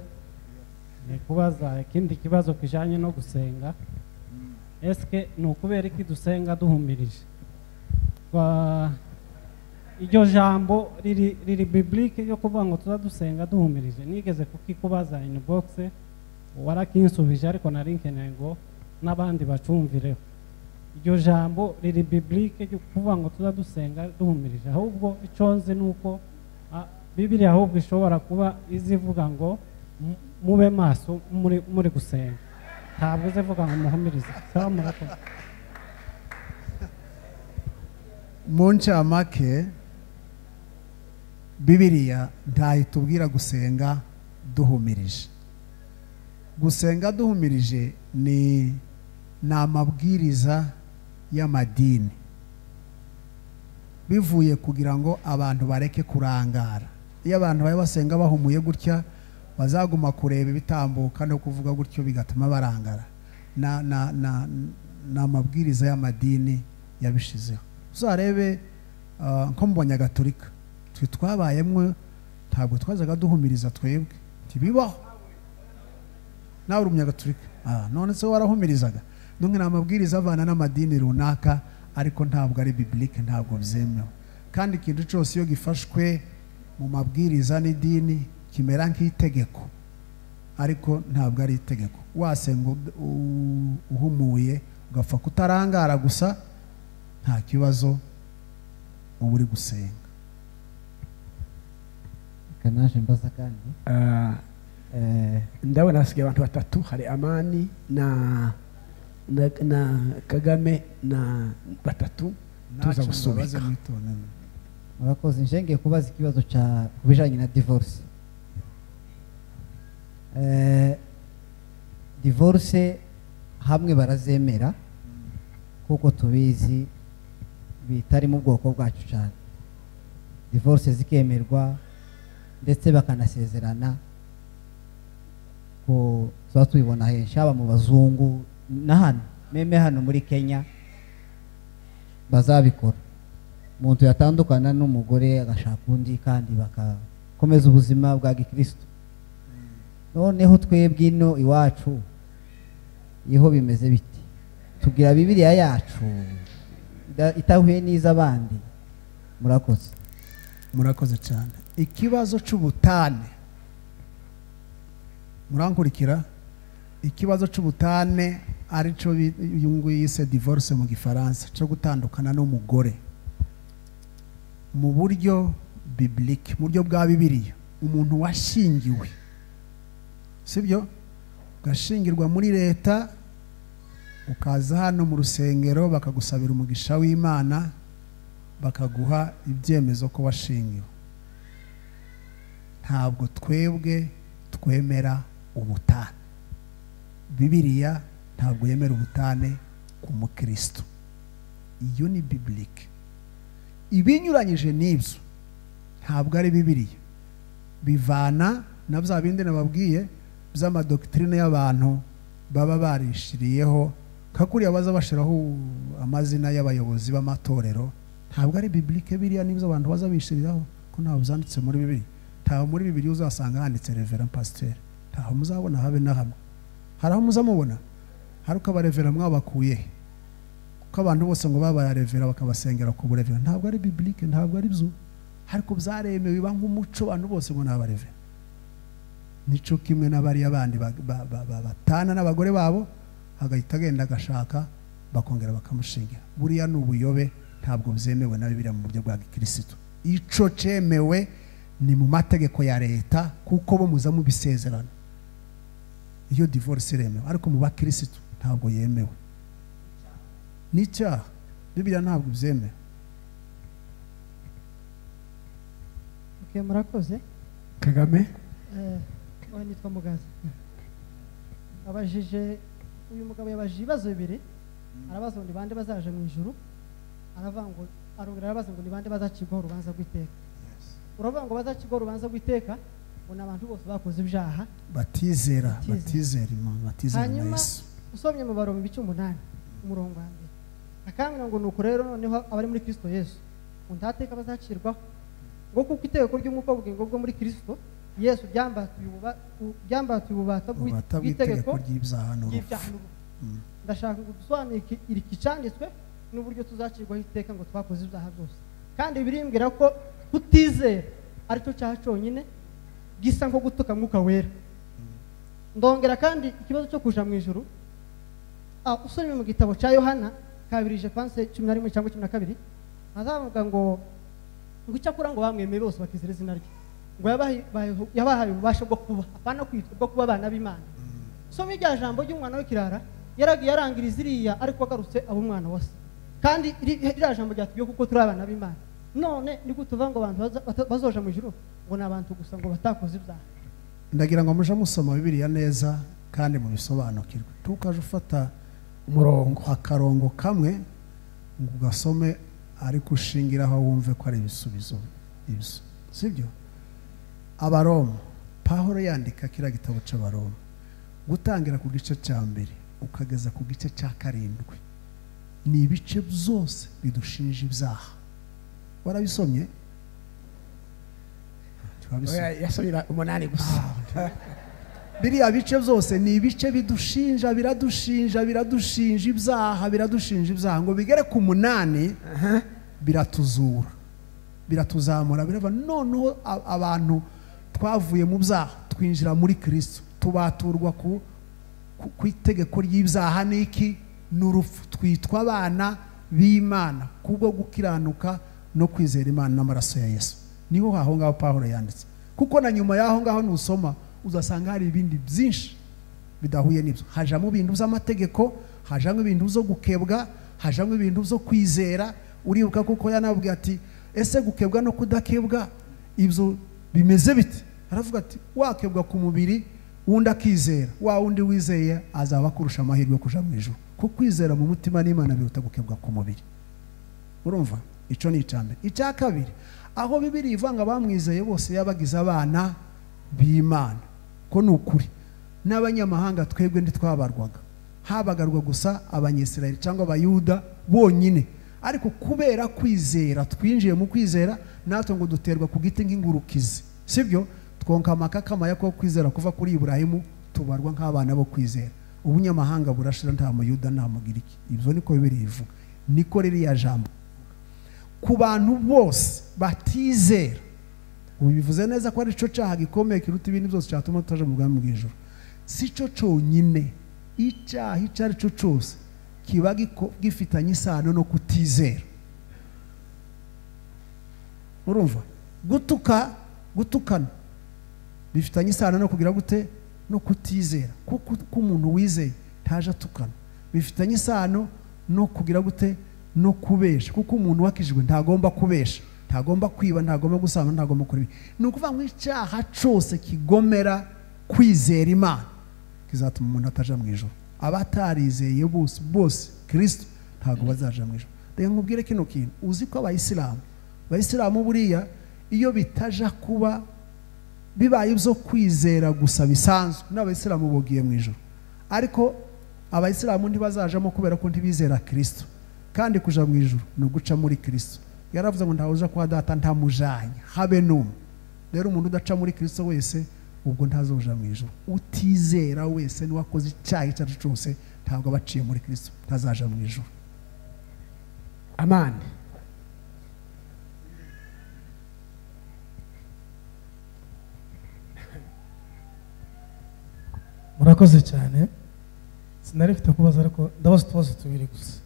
Ni kubaza ikindi kibazo kijanye no gusenga. Eske ni ukubera iki dusenga duhumirije? Iryo jambo riri biblique yo kuvuga ngo tuza dusenga duhumirije. Nigeze kukikubaza inbox, warakinsubije ariko nari nkeneye ngo n'abandi bacumvireho. Iryo jambo riri biblique yo kuvuga ngo tuza dusenga duhumirije. Ahubwo icyo nzi nuko Bibiliya ahubwo ishobora kuba izivuga ngo mube maso muri gusenga, ntabwo izivuga ngo muhumirize. Sawa, murakoze. Mu ncamake Bibiliya ntayitubwira gusenga duhumirije. Gusenga duhumirije ni amabwiriza y'amadini bivuye kugira ngo abantu bareke kurangara. Iyo abantu baye basenga bahumuye gutya, bazaguma kureba ibitambuka no kuvuga gutyo bigatuma barangara. na amabwiriza y'amadini yabishizeho. Uzarebe nko mu Banyagatolika twe twabayemwe, ntabwo twazaga duhumiriza twebwe, ntibibaho. Nawe uri Umunyagatolika, none se warahumirizaga? None ni amabwiriza avana n'amadini runaka, ariko ntabwo ari biblique, ntabwo byemewe. Kandi ikintu cyose iyo gifashwe mu mabwiriza n'idini kimera nk'itegeko, ariko ntabwo ari itegeko. Wasenga uhumuye ugapfa kutarangara gusa, nta kibazo uba uri gusenga. Kanaje mbaza kandi ndabona hasigaye abantu batatu, hari Amani na Kagame na batatu, tuza gusubika. Murakoze. Nshengeye kubaza ikibazo cya kubijanye na divorce. Divorce hamwe barazemera kuko tubizi bitari mu bwoko bwacu cyane. Divorce zikemerwa ndetse bakanasezerana ko tuba tubibona henshi, haba mu bazungu na hano meme hano muri Kenya bazabikora. Umuntu yatandukana n'umugore agashaka undi kandi bakakomeza ubuzima bwa gikristo. Noneho twebwe ino iwacu iho bimeze biti, tugira Bibiliya yacu itahuye n'iz'abandi. Murakoze. Murakoze cyane. Ikibazo cy'ubutane, murankurikira, ikibazo cy'ubutane ari cyo yungu yise divorce mu Gifaransa, cyo gutandukana n'umugore mu buryo biblique, mu buryo bwa Bibiliya. Umuntu washingiwe, sibyo, ugashingirwa muri leta, ukaza hano mu rusengero bakagusabira umugisha w'Imana, bakaguha ibyemezo ko washingiwe. Ntabwo twebwe twemera ubutane. Bibiliya ntabwo yemera ubutane ku mukristo. Iyo ni biblique. Ibinyuranyije n'ibyo ntabwo ari Bibiliya, bivana na bya bindi nababwiye by'amadoktrine y'abantu baba barishiriyeho, kakuriya baza bashiraho amazina y'abayobozi b'amatorero. Ntabwo ari biblique biriya, n'ibyo abantu baza bishiriraho ko ntabwo byanditse muri Bibiliya. Ntaho muri Bibiliya uzasanga handitse reverend pasteur, ntaho muzabona habe na hamwe. Haraho muzamubona hari uko abarevera mwabakuye, ko abantu bose ngo babaye revera bakabasengera ku burevera. Ntabwo ari biblique, ntabwo ari byo, ariko byaremewe biba nk'umuco, abantu bose ngo n'abarevera. Nico kimwe n'abari abandi batana n'abagore babo, agahita agenda agashaka bakongera bakamushingira. Buriya ni ubuyobe, ntabwo byemewe na Bibiliya mu buryo bwa gikristo. Ico cemewe ni mu mategeko ya leta, kuko bo muza mu bisezerano. Iyo divorce iremewe, ariko mu bakristo ntabwo yemewe. Nicyaha, Bibiliya ntabwo byemewe. Okay, murakoze. Kagame nitwa Mugaza. Abajije uyu mugabo yabajije ibibazo bibiri, arabaza ngo bande bazaje mu ijuru, aravuga ngo arongera arabaza ngo ni bande bazacirwaho urubanza rw'iteka uravuga ngo bazacirwaho urubanza rw'iteka ngo ni abantu bose bakoze ibyaha batizera Imana batizera na hanyuma Yesu. usomye mu Baroma ibice 8 umurongo wa mbere akambwira ngo nuko rero noneho abari muri Kristo Yesu ngo ntateka bazacirwaho ngo kuko itegeko ry'umwuka w'ubugingo bwo muri Kristo Yesu byambatuye ububata bw'itegeko ry'ibyaha n'urupfu. ndashaka ngo dusobanure iki cyanditswe n'uburyo tuzacirwaho iteka ngo twakoze ibyaha byose kandi birimbwira ko kutizera aricyo cyaha cyonyine gisa nko gutuka mwuka wera ndongera kandi ikibazo cyo kuja mu ijuru usomye mu gitabo cya Yohana 2:11 cyangwa 12 azavuga ngo icyakora ngo bamwemeye bose bakizera izina rye ngo yabahaye ububasha bwo kuba apana kwitwa bwo kuba abana b'Imana. Somye irya jambo ry'umwana w'ikirara yaragiye yarangiriza iriya ariko agarutse abo umwana wase kandi irya jambo ryatubwiye kuko turi abana b'Imana. None ni gutuva ngo abantu bazoja mu ijuru ngo ni abantu gusa ngo batakoze ibyaha. Ndagira ngo muje musoma Bibiliya neza kandi mu bisobanukirwe tukaje ufata umurongo akarongo kamwe ngo ugasome ariko ushingiraho wumve ko ari ibisubizo ibyo sibyo. Abaroma Pawulo yandika kira gitabo cy'Abaroma gutangira ku gice cya mbere ukageza ku gice cya 7 ni ibice byose bidushinja ibyaha. Warabisomye? Yasomera 8 gusa. Biriya bice byose ni ibice bidushinja biradushinja ibyaha ngo bigere ku 8 biratuzura biratuzamura birava noneho abantu twavuye mu byaha twinjira muri Kristo tubaturwa ku itegeko ry'ibyaha n'iki n'urupfu twitwa abana b'Imana kubwo gukiranuka no kwizera Imana n'amaraso ya Yesu. Niho haho ngaho Pawulo yanditse kuko na nyuma yaho ngaho nusoma uzasanga hari ibindi byinshi bidahuye n'ibyo. Hajamo ibintu by'amategeko, hajamo ibintu byo gukebwa, hajamo ibintu byo kwizera. Uribuka kuko yanabwiye ati ese gukebwa no kudakebwa ibyo bimeze bite? Aravuga ati wakebwa ku mubiri wundi akizera wa wundi wizeye azaba kurusha amahirwe kuja mu ijuru kuko kwizera mu mutima n'Imana biruta gukebwa ku mubiri. Urumva ico ni icambere. Icya kabiri aho Bibiri ivanga bamwizeye bose yabagize abana b'Imana ko nukuri n'abanyamahanga twebwe nditwabarwaga habagarwa gusa abanyisirayeli cyangwa abayuda bonyine ariko kubera kwizera twinjiye mu kwizera natwe ngo duterwa ku giti nk'ingurukizi sibyo twonka amakakama yako kwizera kuva kuri Ibrahimu tubarwa nk'abana bo kwizera. Ubunyamahanga burashira nta muyuda nta mugiriki. Ibyo niko Bibiri ivuga niko riri ya jambo ku bantu bose batizera. Ubivuze neza ko ari cyo cyaha gikomeye kiruta ibindi byose cyatuma tutaje mu bwami bw'ijuru. Si cyo cyonyine icyaha icyo ari cyo cyose kiba gifitanye isano no kutizera. Urumva gutukana bifitanye isano no kugira gute no kutizera kuko umuntu wizeye ntaje atukana. Bifitanye isano no kugira gute no kubesha kuko umuntu wakijwe ntagomba kubesha, ntagomba kwiba, ntagomba gusanga, ntagomba kuribi. Ni ukuvuga ngo icyaha cyose kigomera kwizera Imana kizatuma umuntu ataja mu ijuru. Abatarizeye bose Kristo ntago bazaja mu ijuru. Reka nkubwire kino kintu uzi ko abayisilamu buriya iyo bitaja kuba bibaye ibyo kwizera gusa bisanzwe n'abayisilamu bogiye mu ijuru ariko abayisilamu ntibazajamo kubera ko ntibizera Kristo kandi kuja mu ijuru no guca muri Kristo. Yaravuze ngo ntawuja kwa data ntamujanye habe numwe. Rero umuntu udaca muri Kristo wese ubwo ntazoja mu ijuru. Utizera wese ni wakoze icyaha icyo ari cyose ntabwo abaciye muri Kristo ntazaja mu ijuru. Amen. Murakoze cyane. Sinari mfite kubaza ariko ndabaza utubazo tubiri gusa.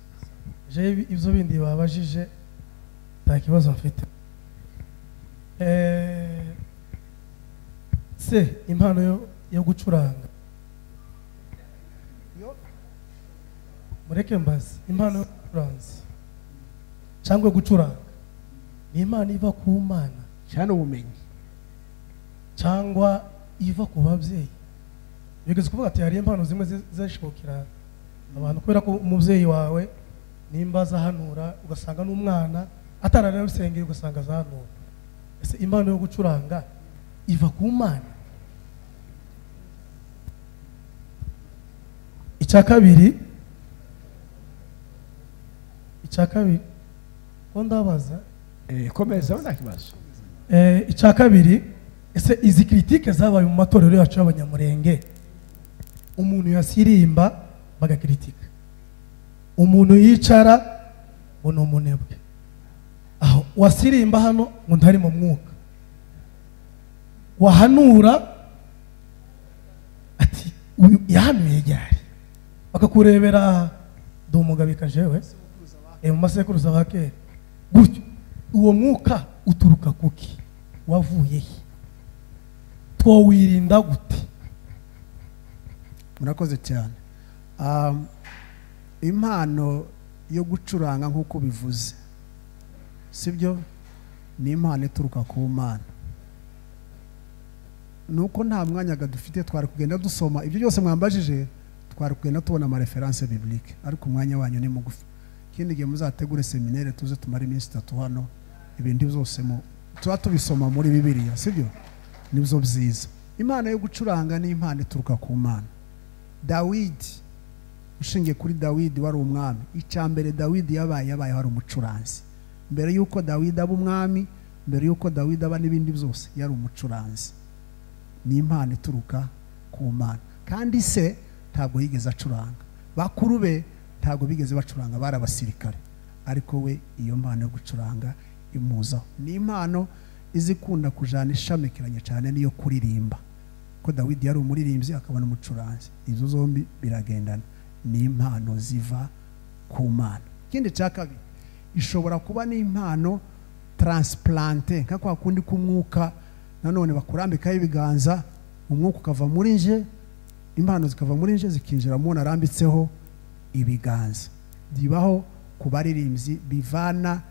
Je ibyo bindi babajije nta kibazo mfite. Se impano yo gucuranga mureke mbazi impano yo gucuranza cyangwa gucuranga ni impano iva ku Mana cyane ubumenyi cyangwa iva ku babyeyi. Bigeze kuvuga ati hari impano zimwe zishobokera abantu kubera ko umubyeyi wawe nimba azahanura ugasanga n'umwana atararira rusengero ugasanga zanura. Ese impano yo gucuranga iva ku Mana? Icya kabiri ko ndabaza komeza nta kibazo. Icya kabiri, ese izi kritike zabaye mu matorero yacu y'abanyamurenge, umuntu yasirimba bagakritika, umuntu yicara ngo ni umunebwe, aho wasirimba hano ngo ntari mu mwuka, wahanura ati yahanuye ryari, bakakurebera ndi umugabika jewe mu masekuruza ba kera gutyo. Uwo mwuka uturuka kuki? Wavuye he? Twowirinda gute? Murakoze cyane. Impano yo gucuranga nk'uko bivuze, sibyo, ni impano ituruka ku Mana. Nuko nta mwanya dufite twari kugenda dusoma ibyo byose mwambajije, twari kugenda tubona ama reference biblique, ariko umwanya wanyu ni mugufi. Ikindi gihe muzategure seminaire tuze tumara iminsi 3 hano, ibindi byose tuba tubisoma muri Bibiliya, sibyo? Nibyo byiza. Impano yo gucuranga ni impano ituruka ku Mana. Dawidi, ushingiye kuri Dawidi wari umwami, icyambere Dawidi yabaye hari umucuranzi. Mbere yuko Dawidi aba umwami, mbere yuko Dawidi aba n'ibindi byose, yari umucuranzi. Ni impano ituruka ku Mana. Kandi se ntabwo yigeze acuranga, bakuru be ntabwo bigeze bacuranga, bari abasirikare, ariko we iyo mpano yo gucuranga imuzaho. Ni impano izikunda kujana ishamikiranye cyane niyo kuririmba, ko Dawidi yari umuririmbyi akabona umucuranzi, izo zombi biragendana. Ni impano ziva ku Mana. Ikindi cya kabiri, ishobora kuba ni impano transplante, nka kwa kundi k'umwuka nanone bakurambikaho ibiganza, umwuka ukava muri nje, impano zikava muri nje zikinjira mu narambitseho ibiganza. Bibaho ku baririmbyi, bivana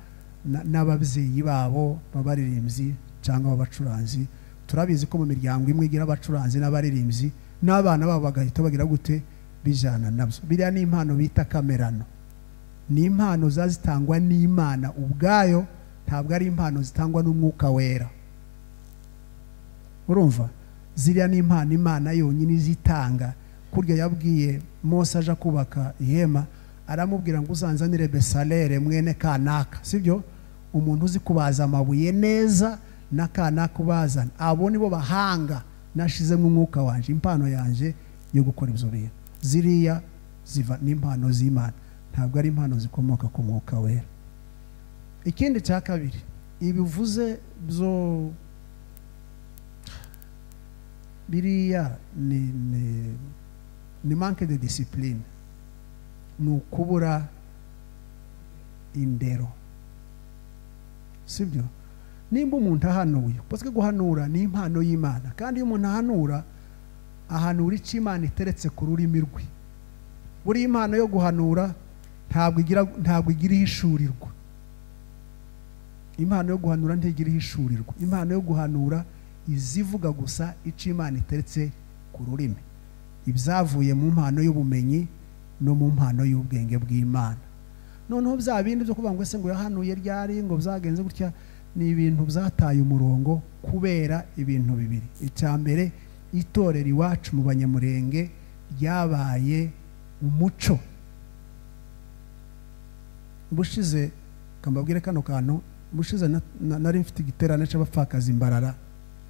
n'ababyeyi babo babaririmbyi cyangwa abacuranzi. Turabizi ko mu miryango imwe igira abacuranzi n'abaririmbyi, n'abana babo bagahita bagira gute bijana nabyo. Biriya ni impano bita kamerano. Ni impano zazitangwa n'Imana ubwayo, ntabwo ari impano zitangwa n'umwuka wera. Urumva? Ziriya ni impano Imana yonyine izitanga. Kurya yabwiye Mose aja kubaka ihema, aramubwira ngo uzanzanire Besalere mwene Kanaka, sibyo? Umuntu uzi kubaza amabuye neza na Kanaka ubazana, abo nibo bahanga nashizemo umwuka wanje, impano yanje yo gukora ibyo bintu. Ziriya ziva n'impano z'Imana, ntabwo ari impano zikomoka ku mwuka wera. Ikindi cya kabiri, ibivuze byo biriya ni manque de discipline, ni ukubura indero, sibyo? Nimba umuntu ahanuye, parce guhanura ni impano y'Imana, kandi iyo umuntu ahanura icyo Imana iteretse ku rurimi rwe. Buri impano yo guhanura ntabwo igira ihishurirwa. Impano yo guhanura ntigira ihishurirwa. Impano yo guhanura izivuga gusa icyo Imana iteretse ku rurimi. Ibyavuye mu mpano y'ubumenyi no mu mpano y'ubwenge bw'Imana. Noneho bya bindi byo kuvuga ngo ese ngo yahanuye ryari, ngo byagenze gutya, ni ibintu byataye umurongo kubera ibintu bibiri. Icya mbere, itorero iwacu mu Banyamurenge ryabaye umuco. Bushize kambabwire kano kantu, bushize nari mfite igiterane cy'abapfakazi Mbarara,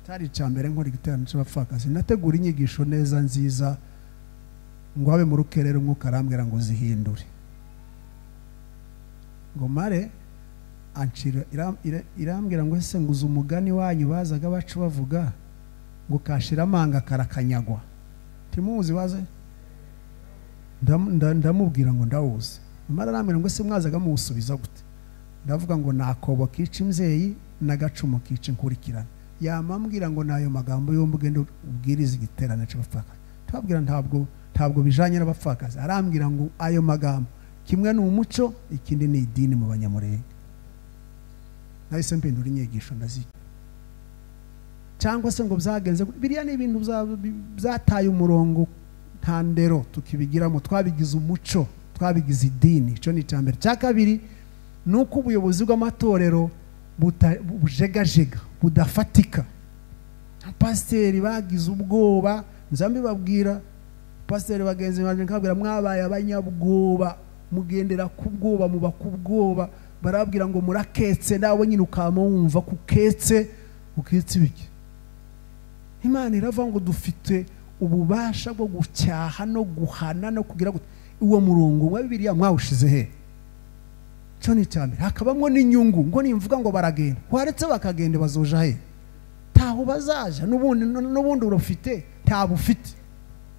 cyari icya mbere nkora igiterane cy'abapfakazi, nategura inyigisho neza nziza ngo habe mu rukerero umwuka arambwira ngo zihindure, ngo mare anshira irambwira ngo ese nguze umugani wanyu bazaga bacu bavuga ngo kashira amanga karakanyagwa, timuzi baze? Ndamubwira ngo ndawuze. Mara arambwira ngo ese mwazaga muwusubiza gute? Ndavuga ngo nakobo kica imzeyi n'agacumu kica inkurikirana. Yamambwira ngo nayo magambo yombi ugende ubwiriza igiterane cy'abapfakazi. Twabwira ntabwo bijanye n'abapfakazi. Arambwira ngo ayo magambo kimwe ni umuco, ikindi ni idini mu Banyamurenge. Nahise mpindura inyigisho ndazika. Cyangwa se ngo byagenze biriya ni ibintu byataye umurongo nta ndero tukibigiramo, twabigize umuco, twabigize idini. Ico ni cyambere. Cya kabiri, nuko ubuyobozi bw'amatorero bujegajega budafatika. Pasiteri bagize ubwoba, nzambibabwira pasiteri bagenzi banjye nkabwira mwabaye abanyabwoba, mugendera ku bwoba, muba ku bwoba, barabwira ngo muraketse, nawe nyine ukama wumva kuketse ibiki. Imana iravuga ngo dufite ububasha bwo gucyaha no guhana no kugira gute. Uwo murongo wa Bibiliya mwawushize he? Cyo ni cyambere. Hakabamwo n'inyungu ngo nimvuga ngo baragenda, waretse bakagenda bazoja he? Taho bazaja n'ubundi urufite nta bufite.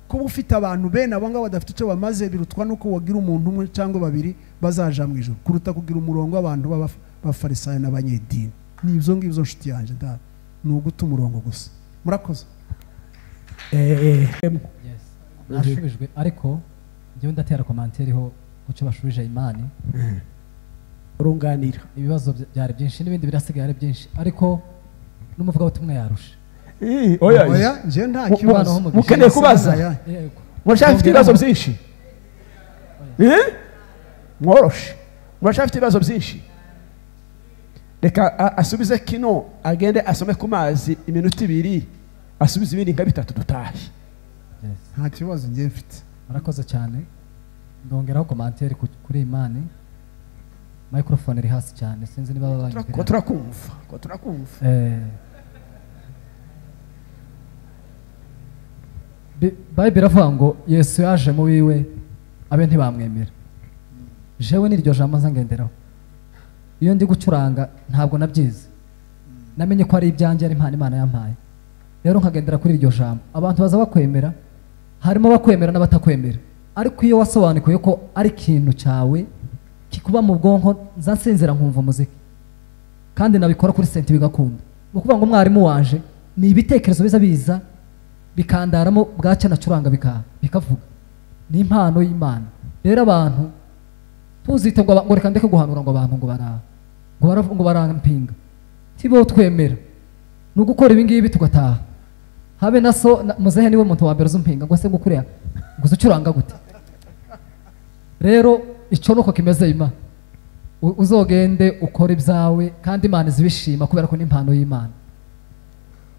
Kuba ufite abantu bene abo ngabo badafite icyo bamaze birutwa nuko wagira umuntu umwe cyangwa babiri bazaja mu ijuru kuruta kugira umurongo w'abantu b'abafarisayo n'abanyedini. Nibyo ngibyo nshuti yanjye da ni uguta umurongo gusa. Murakoze. Nashubijwe ariko njyewe ndatera komantere ho kuco bashubije Imani. Urunganira. Ibibazo byari byinshi n'ibindi birasigaye ari byinshi ariko n'umuvuga butumwa yarusha. Oya nje nta kibazo. Mukeneye kubaza. Murashafite ibibazo byinshi. Mworoshe. Murashafite ibibazo byinshi. Reka asubize kino agende asome ku mazi iminota 2 asubize ibindi nka 3 dutahe. Nta kibazo ngiye mfite. Murakoze cyane. Ndongeraho komantere kuri Imani. Microphone iri hasi cyane sinzi niba babanye. Ko turakumva. Bible iravuga ngo Yesu yaje mu wiwe abe ntibamwemera. Jewe niryo jambo nzangenderaho. Iyo ndi gucuranga ntabwo nabyize. Namenye ko ari ibyanjye ari impano Imana yampaye. Rero nkagendera kuri iryo jambo. Abantu baza bakwemera, harimo bakwemera n'abatakwemera. Ariko iyo wasobanukiwe ko ari ikintu cyawe kikuba mu bwonko nzasinzira nkumva muziki. Kandi nabikora kuri senti bigakunda. Nukuvuga ngo mwarimu wanje ni ibitekerezo biza bikandaramo bwacya nacuranga bikavuga. Ni impano y'Imana. Rero abantu tuzite ngo reka ndeke guhanura ngo abantu ngo barampinga. Tibo twemera. No gukora ibi ngibi tugataha. Habe naso muzehe niwe muntu wa mbere uzumpinga ngo se gukuriya ngo ucuranga gute. Rero icyo nuko kimeze Imana. Uzogende ukora ibyawe kandi Imana izibishima kubera ko ni impano y'Imana.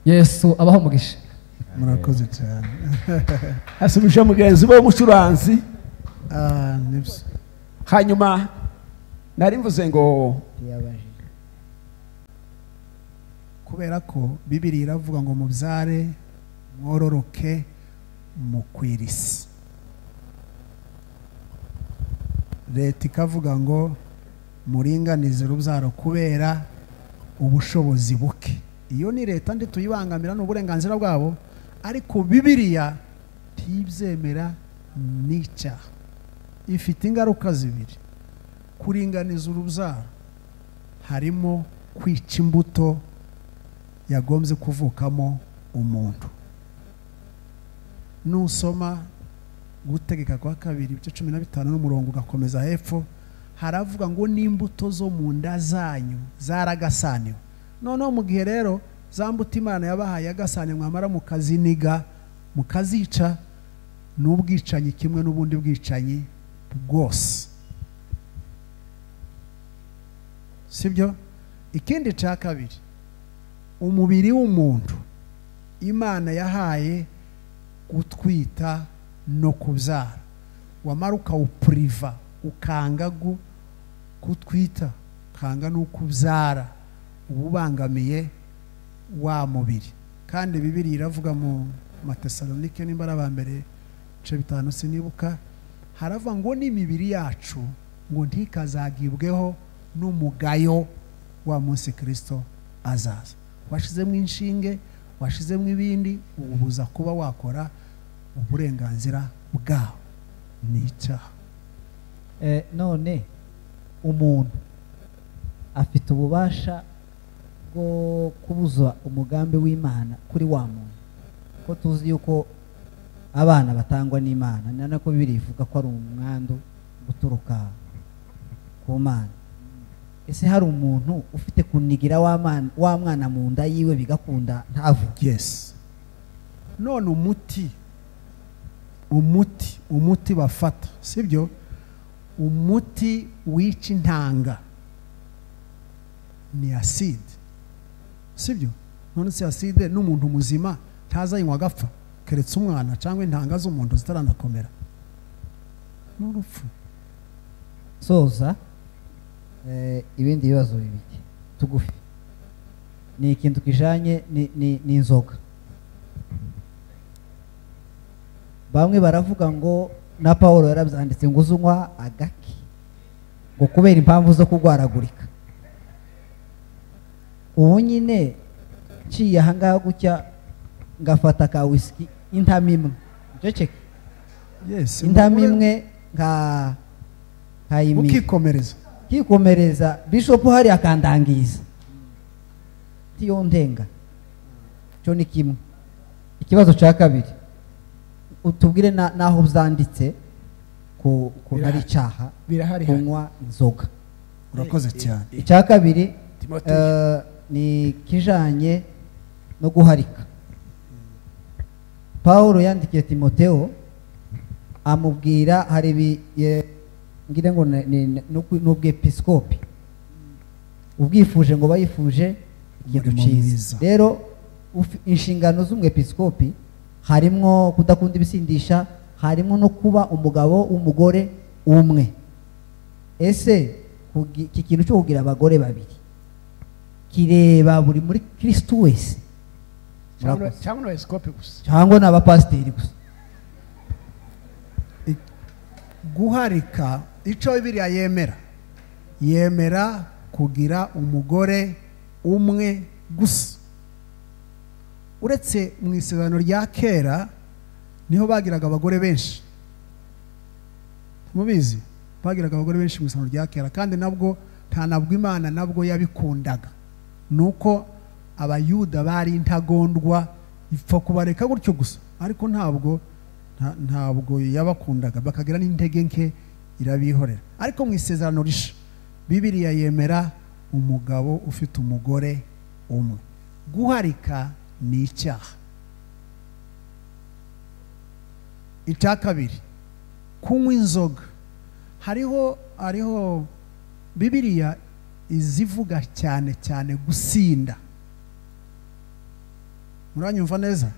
Yesu abaho mugisha. Murakoze cyane. Asubije mugenzi bo mucuranzi. Nibyo. Hanyuma nari mvuze ngo kubera ko Bibiliya iravuga ngo mubyare mwororoke mukwirisi. Leta ikavuga ngo muringanize urubyaro kubera ubushobozi buke. Iyo ni leta ndi tuyibangamira n'uburenganzira bwabo, ariko Bibiliya tibyemera n'icyaha. Ifite ingaruka zibiri. Kuringaniza urubyaro harimo kwica imbuto yagombye kuvukamo umuntu. Nusoma gutegeka kwa 2:15 n'umurongo ugakomeza hepfo, haravuga ngo n'imbuto zo mu nda zanyu zaragasaniwe. Noneho mu gihe rero za mbuto Imana yabahaye agasane mwamara mukaziniga mukazica, n'ubwicanyi kimwe n'ubundi bwicanyi bwose. Sibyo? Ikindi cya kabiri, umubiri w'umuntu Imana yahaye gutwita no kubyara. Wamara ukawupuriva ukanga gutwita kanga no kubyara, ububangamiye wa mubiri. Kandi Bibiliya iravuga mu Matesalonike n'imbara ba mbere 5 sinibuka, haravuga ngo n'imibiri yacu ngo ntikazagibweho n'umugayo wa munsi Kristo azaza. Washizemo inshinge, washizemo ibindi, ubuza kuba wakora uburenganzira bwawe. Ni icyaha. None umuntu afite ububasha bwo kubuza umugambi w'Imana kuri wa muntu, ko tuzi yuko abana batangwa n'Imana, nanako Bibiliya ivuga ko ari umwandu guturuka ku Mana. Ese hari umuntu ufite kunigira wa mwana mu nda yiwe bigakunda ntavuge? Yes. None umuti bafata, sibyo? Umuti wica intanga ni acide sibyo none se acide n'umuntu muzima ntazayinywa agapfa keretse umwana cyangwa intanga z'umuntu zitaranakomera n'urupfu soza ibindi bibazo bibiri tugufi ni ikintu kijanye n'inzoga bamwe baravuga ngo na Paul yarabyanditse ngo uzunywa agaki ngo kubera impamvu zo kugwaragurika ubu nyine nciye ahangaha gutya ngafata ka whisky intamimwe ceceke yes intamimwe ukikomereza bishop hari akandangiza tiyo ndenga cyo ni kimwe ikibazo cya kabiri utubwire naho byanditse ku nari cyaha kunywa inzoga urakoze cyane icya kabiri ni kijanye no guharika Paulo yandikiye Timotheo amubwira hari ngire ngo n'ubwepiskopi ubwifuje ngo bayifuje ikintu cyiza rero inshingano z'umwepiskopi harimwo kudakunda ibisindisha harimwo no kuba umugabo w'umugore umwe ese iki kintu cyo kugira abagore babiri kireba buri muri Kristo wese cyangwa n'abepiskopi gusa cyangwa n'abapasiteri gusa guharika icyo Bibiliya yemera kugira umugore umwe gusa uretse mu isezerano rya kera niho bagiraga abagore benshi mubizi bagiraga abagore benshi mu isezerano rya kera kandi nabwo ntabwo Imana nabwo yabikundaga nuko abayuda bari intagondwa ipfa kubareka gutyo gusa ariko ntabwo yabakundaga bakagira n'intege nke irabihorera ariko mu isezerano risha Bibiliya yemera umugabo ufite umugore umwe guharika ni icyaha icya kabiri kunywa inzoga hariho Bibiliya izivuga cyane cyane gusinda muranyumva neza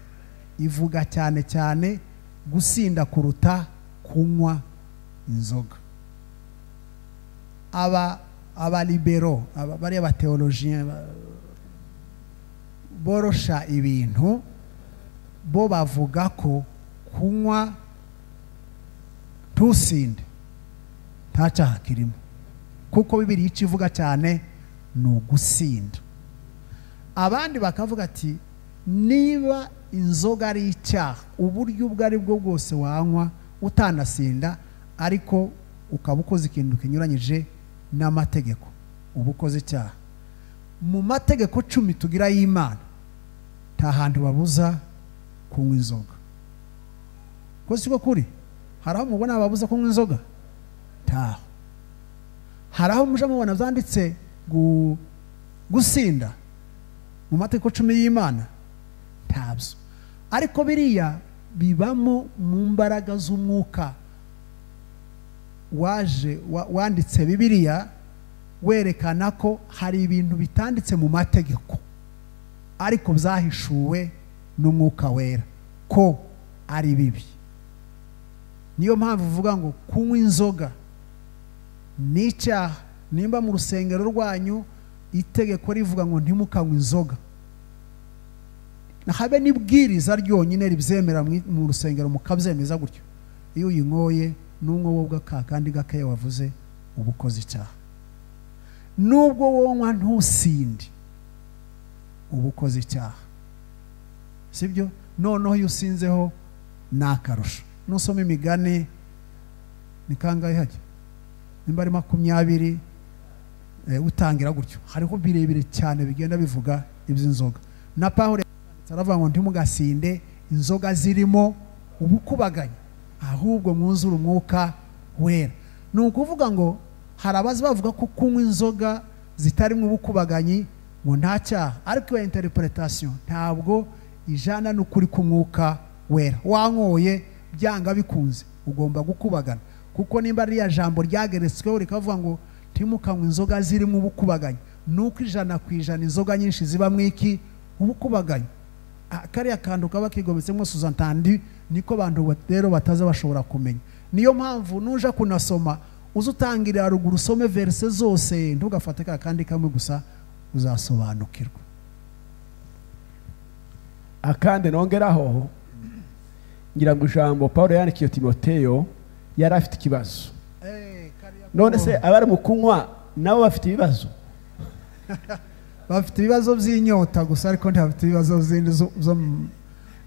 ivuga cyane cyane gusinda kuruta kunywa inzoga abalibero bariya bateologien borosha ibintu bo bavuga ko kunywa ntusinde nta cyaha kirimo kuko Bibiliya icyo ivuga cyane ni ugusinda abandi bakavuga ati niba inzoga ari icyaha uburyo ubwo ari bwo bwose wanywa utanasinda ariko ukaba ukoze ikintu kinyuranyije n'amategeko uba ukoze icyaha mu mategeko 10 tugira y'Imana nta hantu babuza kunywa inzoga ko siko kuri hari aho mubona babuza kunywa inzoga ntaho hari aho muje mubona byanditse gusinda mu mategeko 10 y'Imana ntabyo ariko biriya bibamo mu mbaraga z'umwuka wanditse Bibiliya werekana ko hari ibintu bitanditse mu mategeko ariko byahishuwe n'umwuka wera ko ari bibi niyo mpamvu uvuga ngo kunywa inzoga ni icyaha nimba mu rusengero rwanyu itegeko rivuga ngo ntimukanywe inzoga habe n'ibwiriza ryonyine ribyemera mu rusengero mukabyemeza gutyo iyo uyinyoye n'umwe wo kandi gakeya wavuze uba ukoze icyaha nubwo wonywa ntusinde uba ukoze icyaha sibyo noneho iyo usinzeho ni akarusho nusoma imigani ni kangahe hajya nimba ari 20 utangira gutyo hariho birebire cyane bigenda bivuga iby'inzoga na Pawulo aravuga ngo ntimugasinde inzoga zirimo ubukubaganya ahubwo mwuzure umwuka wera ni ukuvuga ngo hari abazi bavuga ko kunywa inzoga zitarimo ubukubaganyi ngo nta cyaha ariko iyo interpretation ntabwo ijana n'ukuri k'umwuka wera wanyoye byanga bikunze ugomba gukubagana kuko nimba ari ya jambo ryageretsweho rikavuga ngo ntimukanywe inzoga zirimo ubukubaganyi nuko 100% inzoga nyinshi ziba mwiki ubukubaganya. Kariya kantu kaba kigometsemo suzantandi niko abantu rero bataza bashobora kumenya. Niyo mpamvu nuja kunasoma uzutangirira ruguru usome verse zose ntugafate kandi kamwe gusa uzasobanukirwa. Akandi nongeraho ngira ngo ijambo Paulo yandikiye Timoteyo yari afite ikibazo. None se abari mu kunywa nabo bafite ibibazo? Bafite ibibazo by'inyota gusa ariko ntibafite ibibazo zindi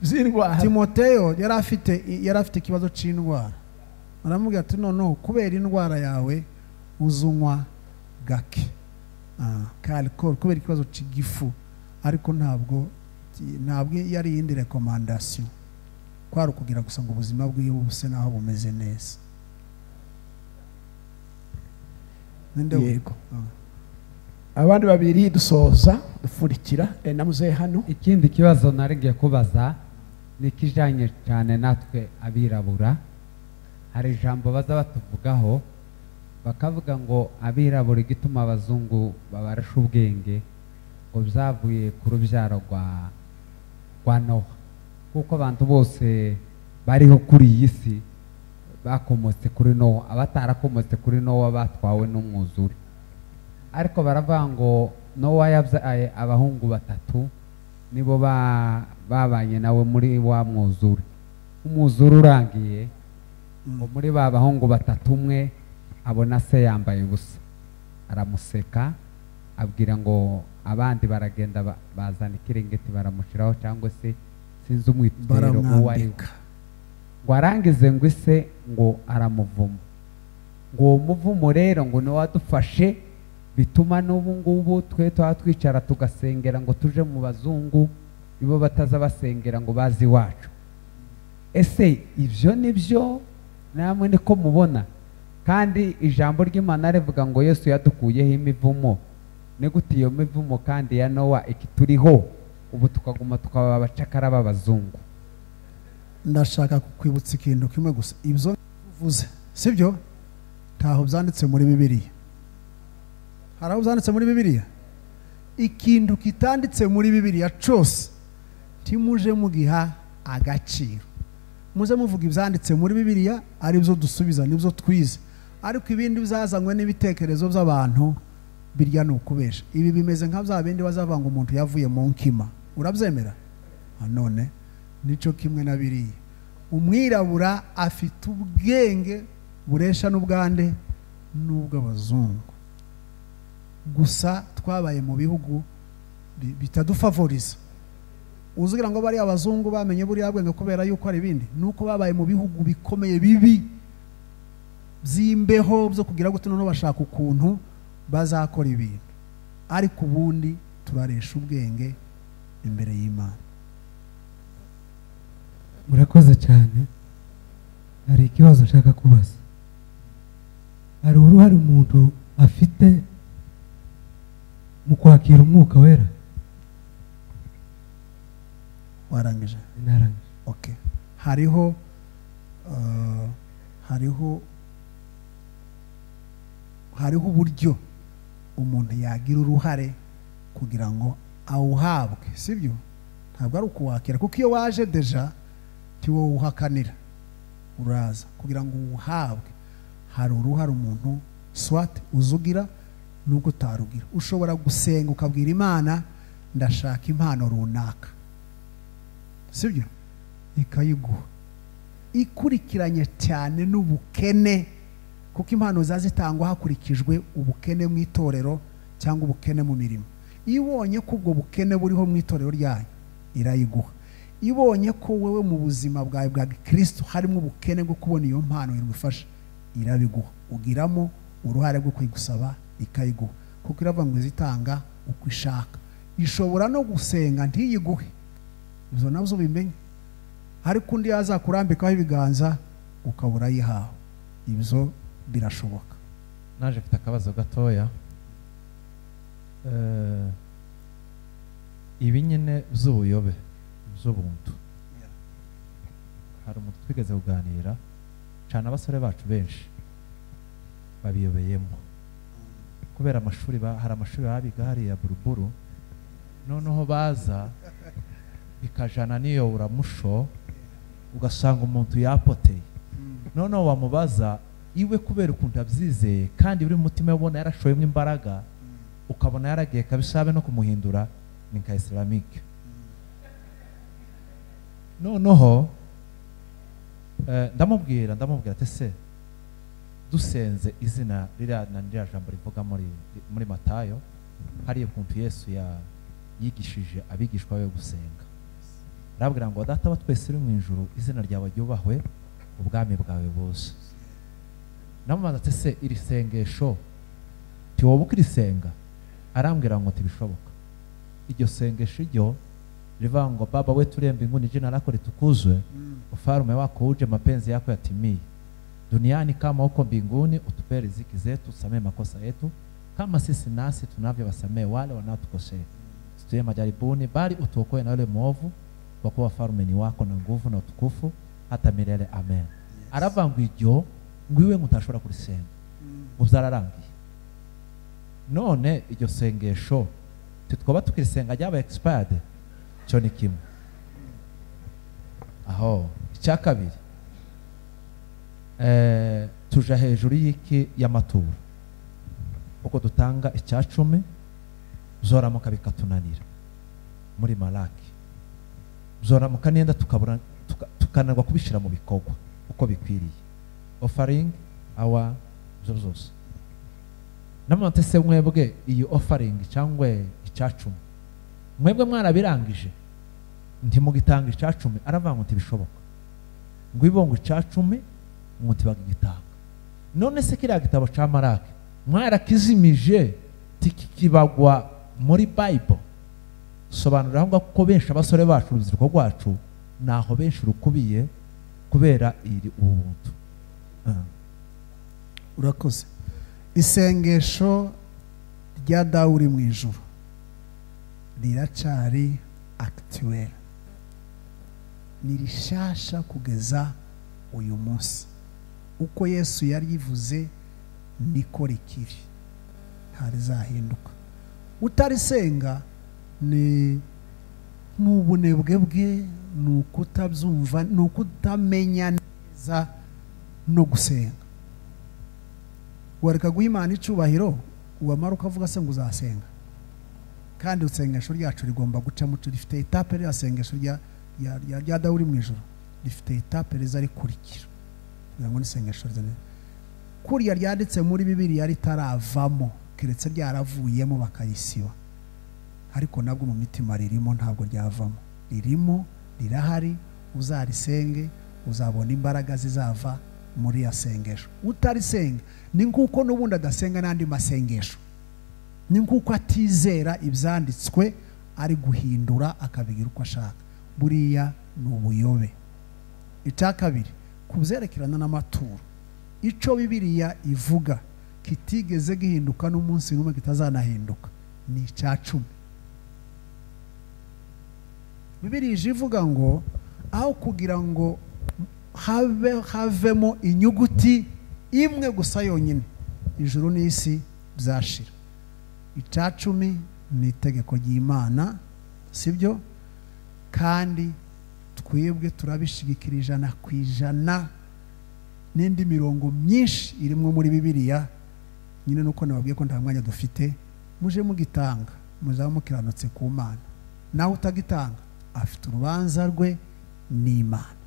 z'indwara. Timoteyo yari afite ikibazo cy'indwara. Aramubwira ati no kubera indwara yawe uzunywa gake. Alcohol kubera ikibazo cy'igifu, ariko ntabwo yari yindi recommendation. Kwari ukugira gusa ngo ubuzima bwiwe buse naho bumeze neza. Yego. Abandi babiri dusoza dufurikira namuze hano. Ikindi kibazo narigiye kubaza ni kijanye cyane natwe abirabura. Hari ijambo baza batuvugaho bakavuga ngo abirabura igituma abazungu babarasha ubwenge ngo byavuye ku rubyaro rwa Nowa, kuko abantu bose bariho kuri iyi si bakomotse kuri Nowa, abatarakomotse kuri Nowa batwawe n'umwuzure. Ariko baravuga ngo Nowa yabyaye abahungu 3 nibo babanye nawe muri wa mwuzure. Umwuzure urangiye ngo muri ba bahungu 3 umwe abona se yambaye ubusa, aramuseka abwira ngo abandi baragenda bazana ikirengeti baramushiraho cyangwa se sinzi umwitero uwo ari we. Ngo arangize ngo ise ngo aramuvuma, ngo uwo muvumo rero ngo niwe wadufashe bituma n'ubu ngubu twe twicara tugasengera ngo tuje mu bazungu ibo bataza basengera ngo bazi iwacu. Ese ibyo nibyo namwe niko mubona? Kandi ijambo ry'Imana rivuga ngo Yesu yadukuyeho imivumo. Ni gute iyo mivumo kandi ya Nowa ikituriho ubu tukaguma tukaba abacakara b'abazungu? Ndashaka kukwibutsa ikintu kimwe gusa. Ibyo uvuze sibyo ntaho byanditse muri Bibiliya. Haraho byanditse muri Bibiliya? Ikintu kitanditse muri Bibiliya cyose timuje mugiha agaciro. Muze muvuga ibyanditse muri Bibiliya ari byo dusubiza nibyo twize, ariko ibindi bizazanywe n'ibitekerezo by'abantu birya nukubesha. Ibi bimeze nka bya bindi bazavanga umuntu yavuye mu nkima. Urabyemera? None nico kimwe na biriya. Umwirabura afite ubwenge buresha n'ubwande n'ubw'abazungu. Gusa twabaye mu bihugu bitadufavoriza. Uzugira ngo bari abazungu bamenye buri abwenge kubera yuko ari ibindi, nuko babaye mu bihugu bikomeye bibi byimbeho byo kugira gute none bashaka ukuntu bazakora ibintu, ariko ubundi turaresha ubwenge imbere y'Imana. Murakoze cyane. Hari ikibazo nshaka kubaza. Hari uruhare umuntu afite mu kwakira umwuka wera? Warangije? Narangije. Okay. Hariho uburyo umuntu yagira uruhare kugira ngo awuhabwe, sibyo? Ntabwo ari ukuwakira, kuko iyo waje deja tiwo uhakanira uraza kugira ngo uwuhabwe. Hari uruhare umuntu swat uzugira nubwo utarugira. Ushobora gusenga ukabwira Imana ndashaka impano runaka, sibyo? Ikayiguha ikurikiranye cyane n'ubukene, kuko impano zazitangwa hakurikijwe ubukene mu itorero cyangwa ubukene mu mirimo. Ibonye ko ubwo bukene buriho mu itorero ryayo irayiguha. Ibonye ko wewe mu buzima bwawe bwa Kristo harimo ubukene bwo kubona iyo mpano irugufasha irabiguha. Ugiramo uruhare rwo kwigusaba ikayiguha, kuko iravuga ngo izitanga uko ishaka. Ishobora no gusenga ntiyiguhe, ibyo nabyo bimenye, ariko undi yazakurambikaho ibiganza ukabura yihawe. Ibyo birashoboka. Naje mfite akabazo gatoya. Ibi nyine by'ubuyobe by'ubuntu, hari umuntu twigeze kuganira cyane, abasore bacu benshi babiyobeyemo kubera amashuri hari amashuri babiga hariya buruburu noneho baza bikajana n'iyo uramusho ugasanga umuntu yapoteye noneho wamubaza iwe kubera ukuntu abyizeye kandi buri mutima ubona yarashoyemo imbaraga ukabona yaragiye kabisabe no kumuhindura ni nka Islamique noneho ndamubwira ati se dusenze izina ririya jambo rivuga muri Matayo hariya ukuntu Yesu yigishije abigishwa be gusenga arabwira ngo data wa twese uri mu ijuru izina ryawe ryubahwe ubwami bwawe buze namubaza ati se iri sengesho tiwoba ukirisenga arambwira ngo tibishoboka iryo sengesho iryo rivuga ngo baba wetu uliye mbinguni jina lako litukuzwe ufalme wako uje mapenzi yako yatimie duniani kama huko mbinguni utupe riziki zetu usamehe makosa yetu kama sisi nasi tunavyowasamehe wale wanaotukosea usitutie majaribuni bali utuokoe na yule mwovu kwa kuwa ufalme ni wako na nguvu na utukufu hata milele amen aravuga ngo iryo ngwiwe mutashobora kurisenga uzararangiye none iryo sengesho titwoba tukirisenga ryaba expired cyo ni kimwe aho icya kabiri tuja hejuru y'iki y'amaturo uko dutanga icya 10 zoramuka bikatunanira muri Malaki zoramuka nenda tukanarwa kubishira mu bikorwa uko bikwiriye offering our zose namante se mwebwe iyo offering cyangwa icya 10 mwebwe mwarabirangije ntimugitanga icya 10 aravuga ngo tibishoboka ngo ibongo icya 10 umuti bagitanga none se kiriya gitabo ca Malaki mwarakizimije tikikibagwa muri Bible sobanura ngo ko benshi abasore bacu urubyiruko rwacu naho benshi rukubiye kubera iri ubuntu urakoze isengesho rya Dawuri mu ijuru riracari actuel ni rishasha kugeza uyu munsi uko Yesu yari yivuze niko rikiri ntarizahinduka utarisenga ni n'ubunebwe bwe n'ukutabyumva n'ukutamenya neza no gusenga wareka guha Imana icubahiro uwamara ukavuga se ngo uzasenga kandi usengesho ryacu rigomba guca mu rifite etape rya sengesho rya Dawuri mu ijuru rifite etape riza rikurikira ngo ni sengesho kuriya ryanditse muri Bibiliya ritaravamo keretse ryaravuyemo bakayisiba ariko nabwo mu mitima ririmo ntabwo ryavamo ririmo rirahari uzarisenge uzabona imbaraga zizava muri ya sengesho utarisenga ni nkuko n'ubundi adasenga n'andi masengesho ni nkuko atizera ibyanditswe ari guhindura akabigira uko ashaka buriya ni ubuyobe icya kabiri kubyerekerana n'amaturo ico Bibiliya ivuga kitigeze gihinduka n'umunsi n'umwe kitazanahinduka ni icya 10 Bibiliya ivuga ngo aho kugira ngo havemo inyuguti imwe gusa yonyine ijuru n'isi byashira icya 10 ni itegeko ry'Imana sibyo kandi twebwe turabishigikira 100% n'indi mirongo myinshi irimo muri Bibiliya nyine nuko nababwiye ko nta mwanya dufite muje mugitanga muzamukiranutse ku Mana naho utagitanga afite urubanza rwe n'Imana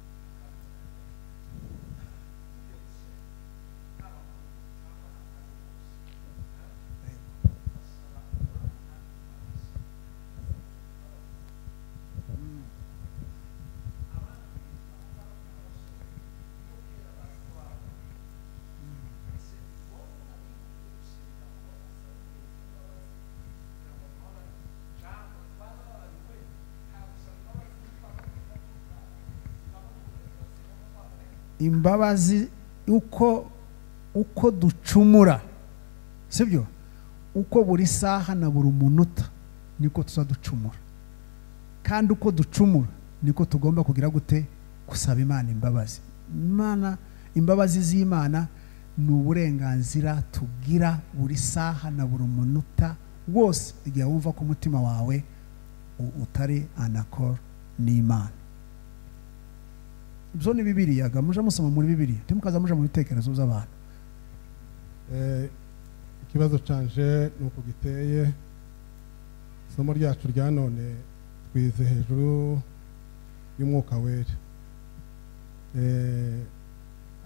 imbabazi uko ducumura sibyo uko buri saha na buri munota niko tuzaducumura kandi uko ducumura niko tugomba kugira gute gusaba Imana imbabazi. Imana imbabazi z'Imana ni uburenganzira tugira buri saha na buri munota wose igihe wumva ko umutima wawe utari anakoro n'Imana. Ibyo ni Bibiliya, muje musoma muri Bibiliya ntimukaza muje mu bitekerezo by'abantu. Ikibazo canje nuko giteye, isomo ryacu rya none twize hejuru y'umwuka wera.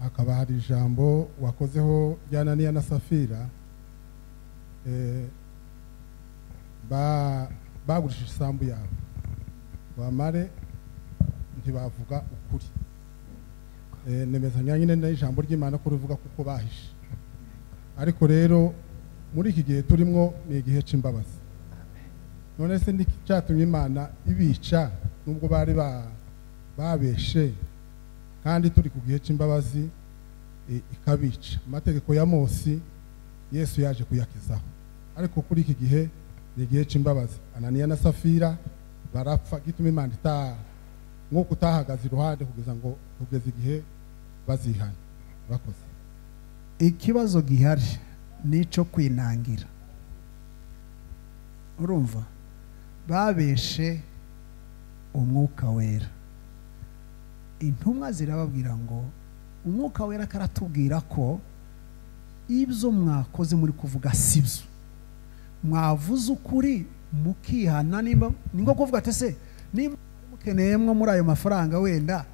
Hakaba hari ijambo wakozeho rya Ananiya na Safira, bagurishije isambu yabo bamare ntibavuga ukuri. Nemezanya nyine n'ijambo ry'Imana ko rivuga kuko bahishe. Ariko rero muri iki gihe turimo ni igihe cy'imbabazi. None se ni cyatumye Imana ibica nubwo bari babeshe, kandi turi ku gihe cy'imbabazi ikabica. Amategeko ya Mose Yesu yaje kuyakizaho, ariko kuri iki gihe ni igihe cy'imbabazi. Ananiya na Safira barapfa, gituma Imana nk'uko utahagaze iruhande kugeza igihe bazihana. Bakoze. Ikibazo gihari nico kwinangira. Urumva babeshe umwuka wera. Intumwa zirababwira ngo umwuka wera karatubwira ko ibyo mwakoze muri kuvuga sibyo, mwavuze ukuri mukihana. Nimba ningo kuvuga ati se nimba mukeneyemwo muri ayo mafaranga wenda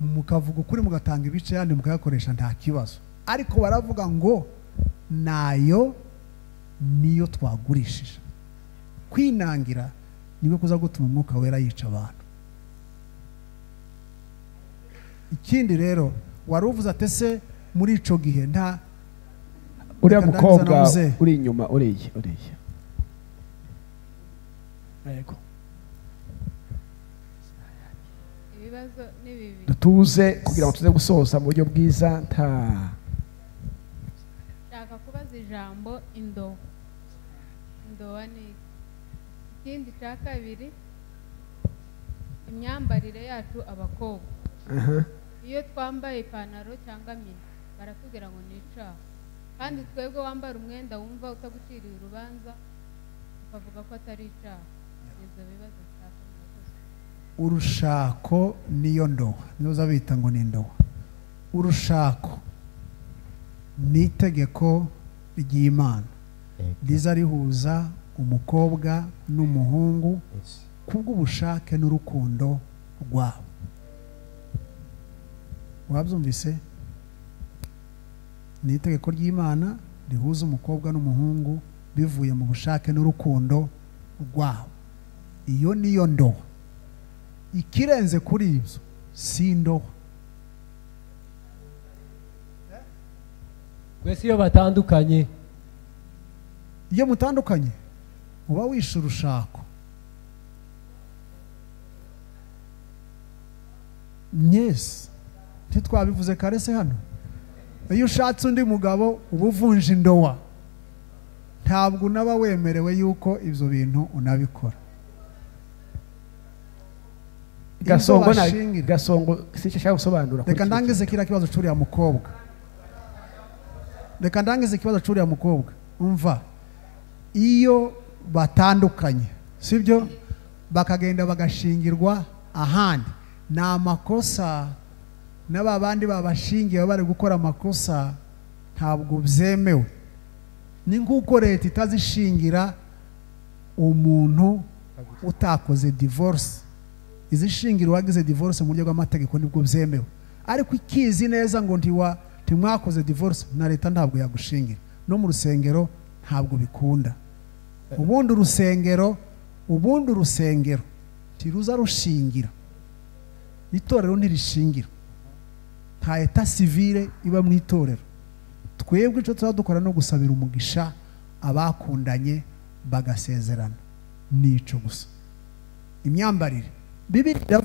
mukavuga ukuri mugatanga ibice yandi mukayakoresha nta kibazo, ariko baravuga ngo nayo niyo twagurishije. Kwinangira nibwo kuza gutuma umwuka wera yica abantu. Ikindi rero waruvuze ati se muri ico gihe nta uriya mukobwa uri inyuma uriye yego ibibazo ni bibiri dutuze kugira ngo tuze gusoza mu buryo bwiza. Shaka kubaza ijambo indowa ni ikindi cya kabiri, imyambarire yacu abakobwa. Iyo twambaye ipantaro cyangwa mini baratubwira ngo ni icaha, kandi twebwe wambara umwenda wumva utaguciriye urubanza ukavuga ko atari icaha. Ibyo bibazo nshaka murakoze. Urushako niyo ndowa, niyo zabita ngo ni ndowa. Urushako ni itegeko ry'Imana riza rihuza umukobwa n'umuhungu kubw'ubushake n'urukundo rwabo. Wabyumvise? Ni itegeko ry'Imana rihuza umukobwa n'umuhungu bivuye mu bushake n'urukundo rwabo. Iyo niyo ndowa. Ikirenze kuri ibyo si ndowa. Kwese iyo batandukanye, iyo mutandukanye uba wishe urushako. Yes, ntitwabivuze kare se hano. Iyo ushatse undi mugabo uba uvunje indowa, ntabwo unaba wemerewe yuko ibyo bintu unabikora. Gasongo sinshaka gusobanura. Reka ndangize kira kibazo cyuriya mukobwa. Umva, iyo batandukanye sibyo bakagenda bagashingirwa ahandi, ni amakosa. N'aba bandi babashingiye bari gukora amakosa ntabwo byemewe. Ni nk'uko leta itazishingira umuntu utakoze divorce. Izishingira uwagize divorce mu buryo bw'amategeko nibwo byemewe, ariko ikizi neza ngo ntimwakoze divorce na leta ntabwo yagushingira. No mu rusengero ntabwo bikunda. Ubundi urusengero tiruza rushingira, itorero ntirishingira. Nta eta civile iba mu itorero. Twebwe icyo tuba dukora no gusabira umugisha abakundanye bagasezerana. Nico gusa. Imyambarire Bibiliya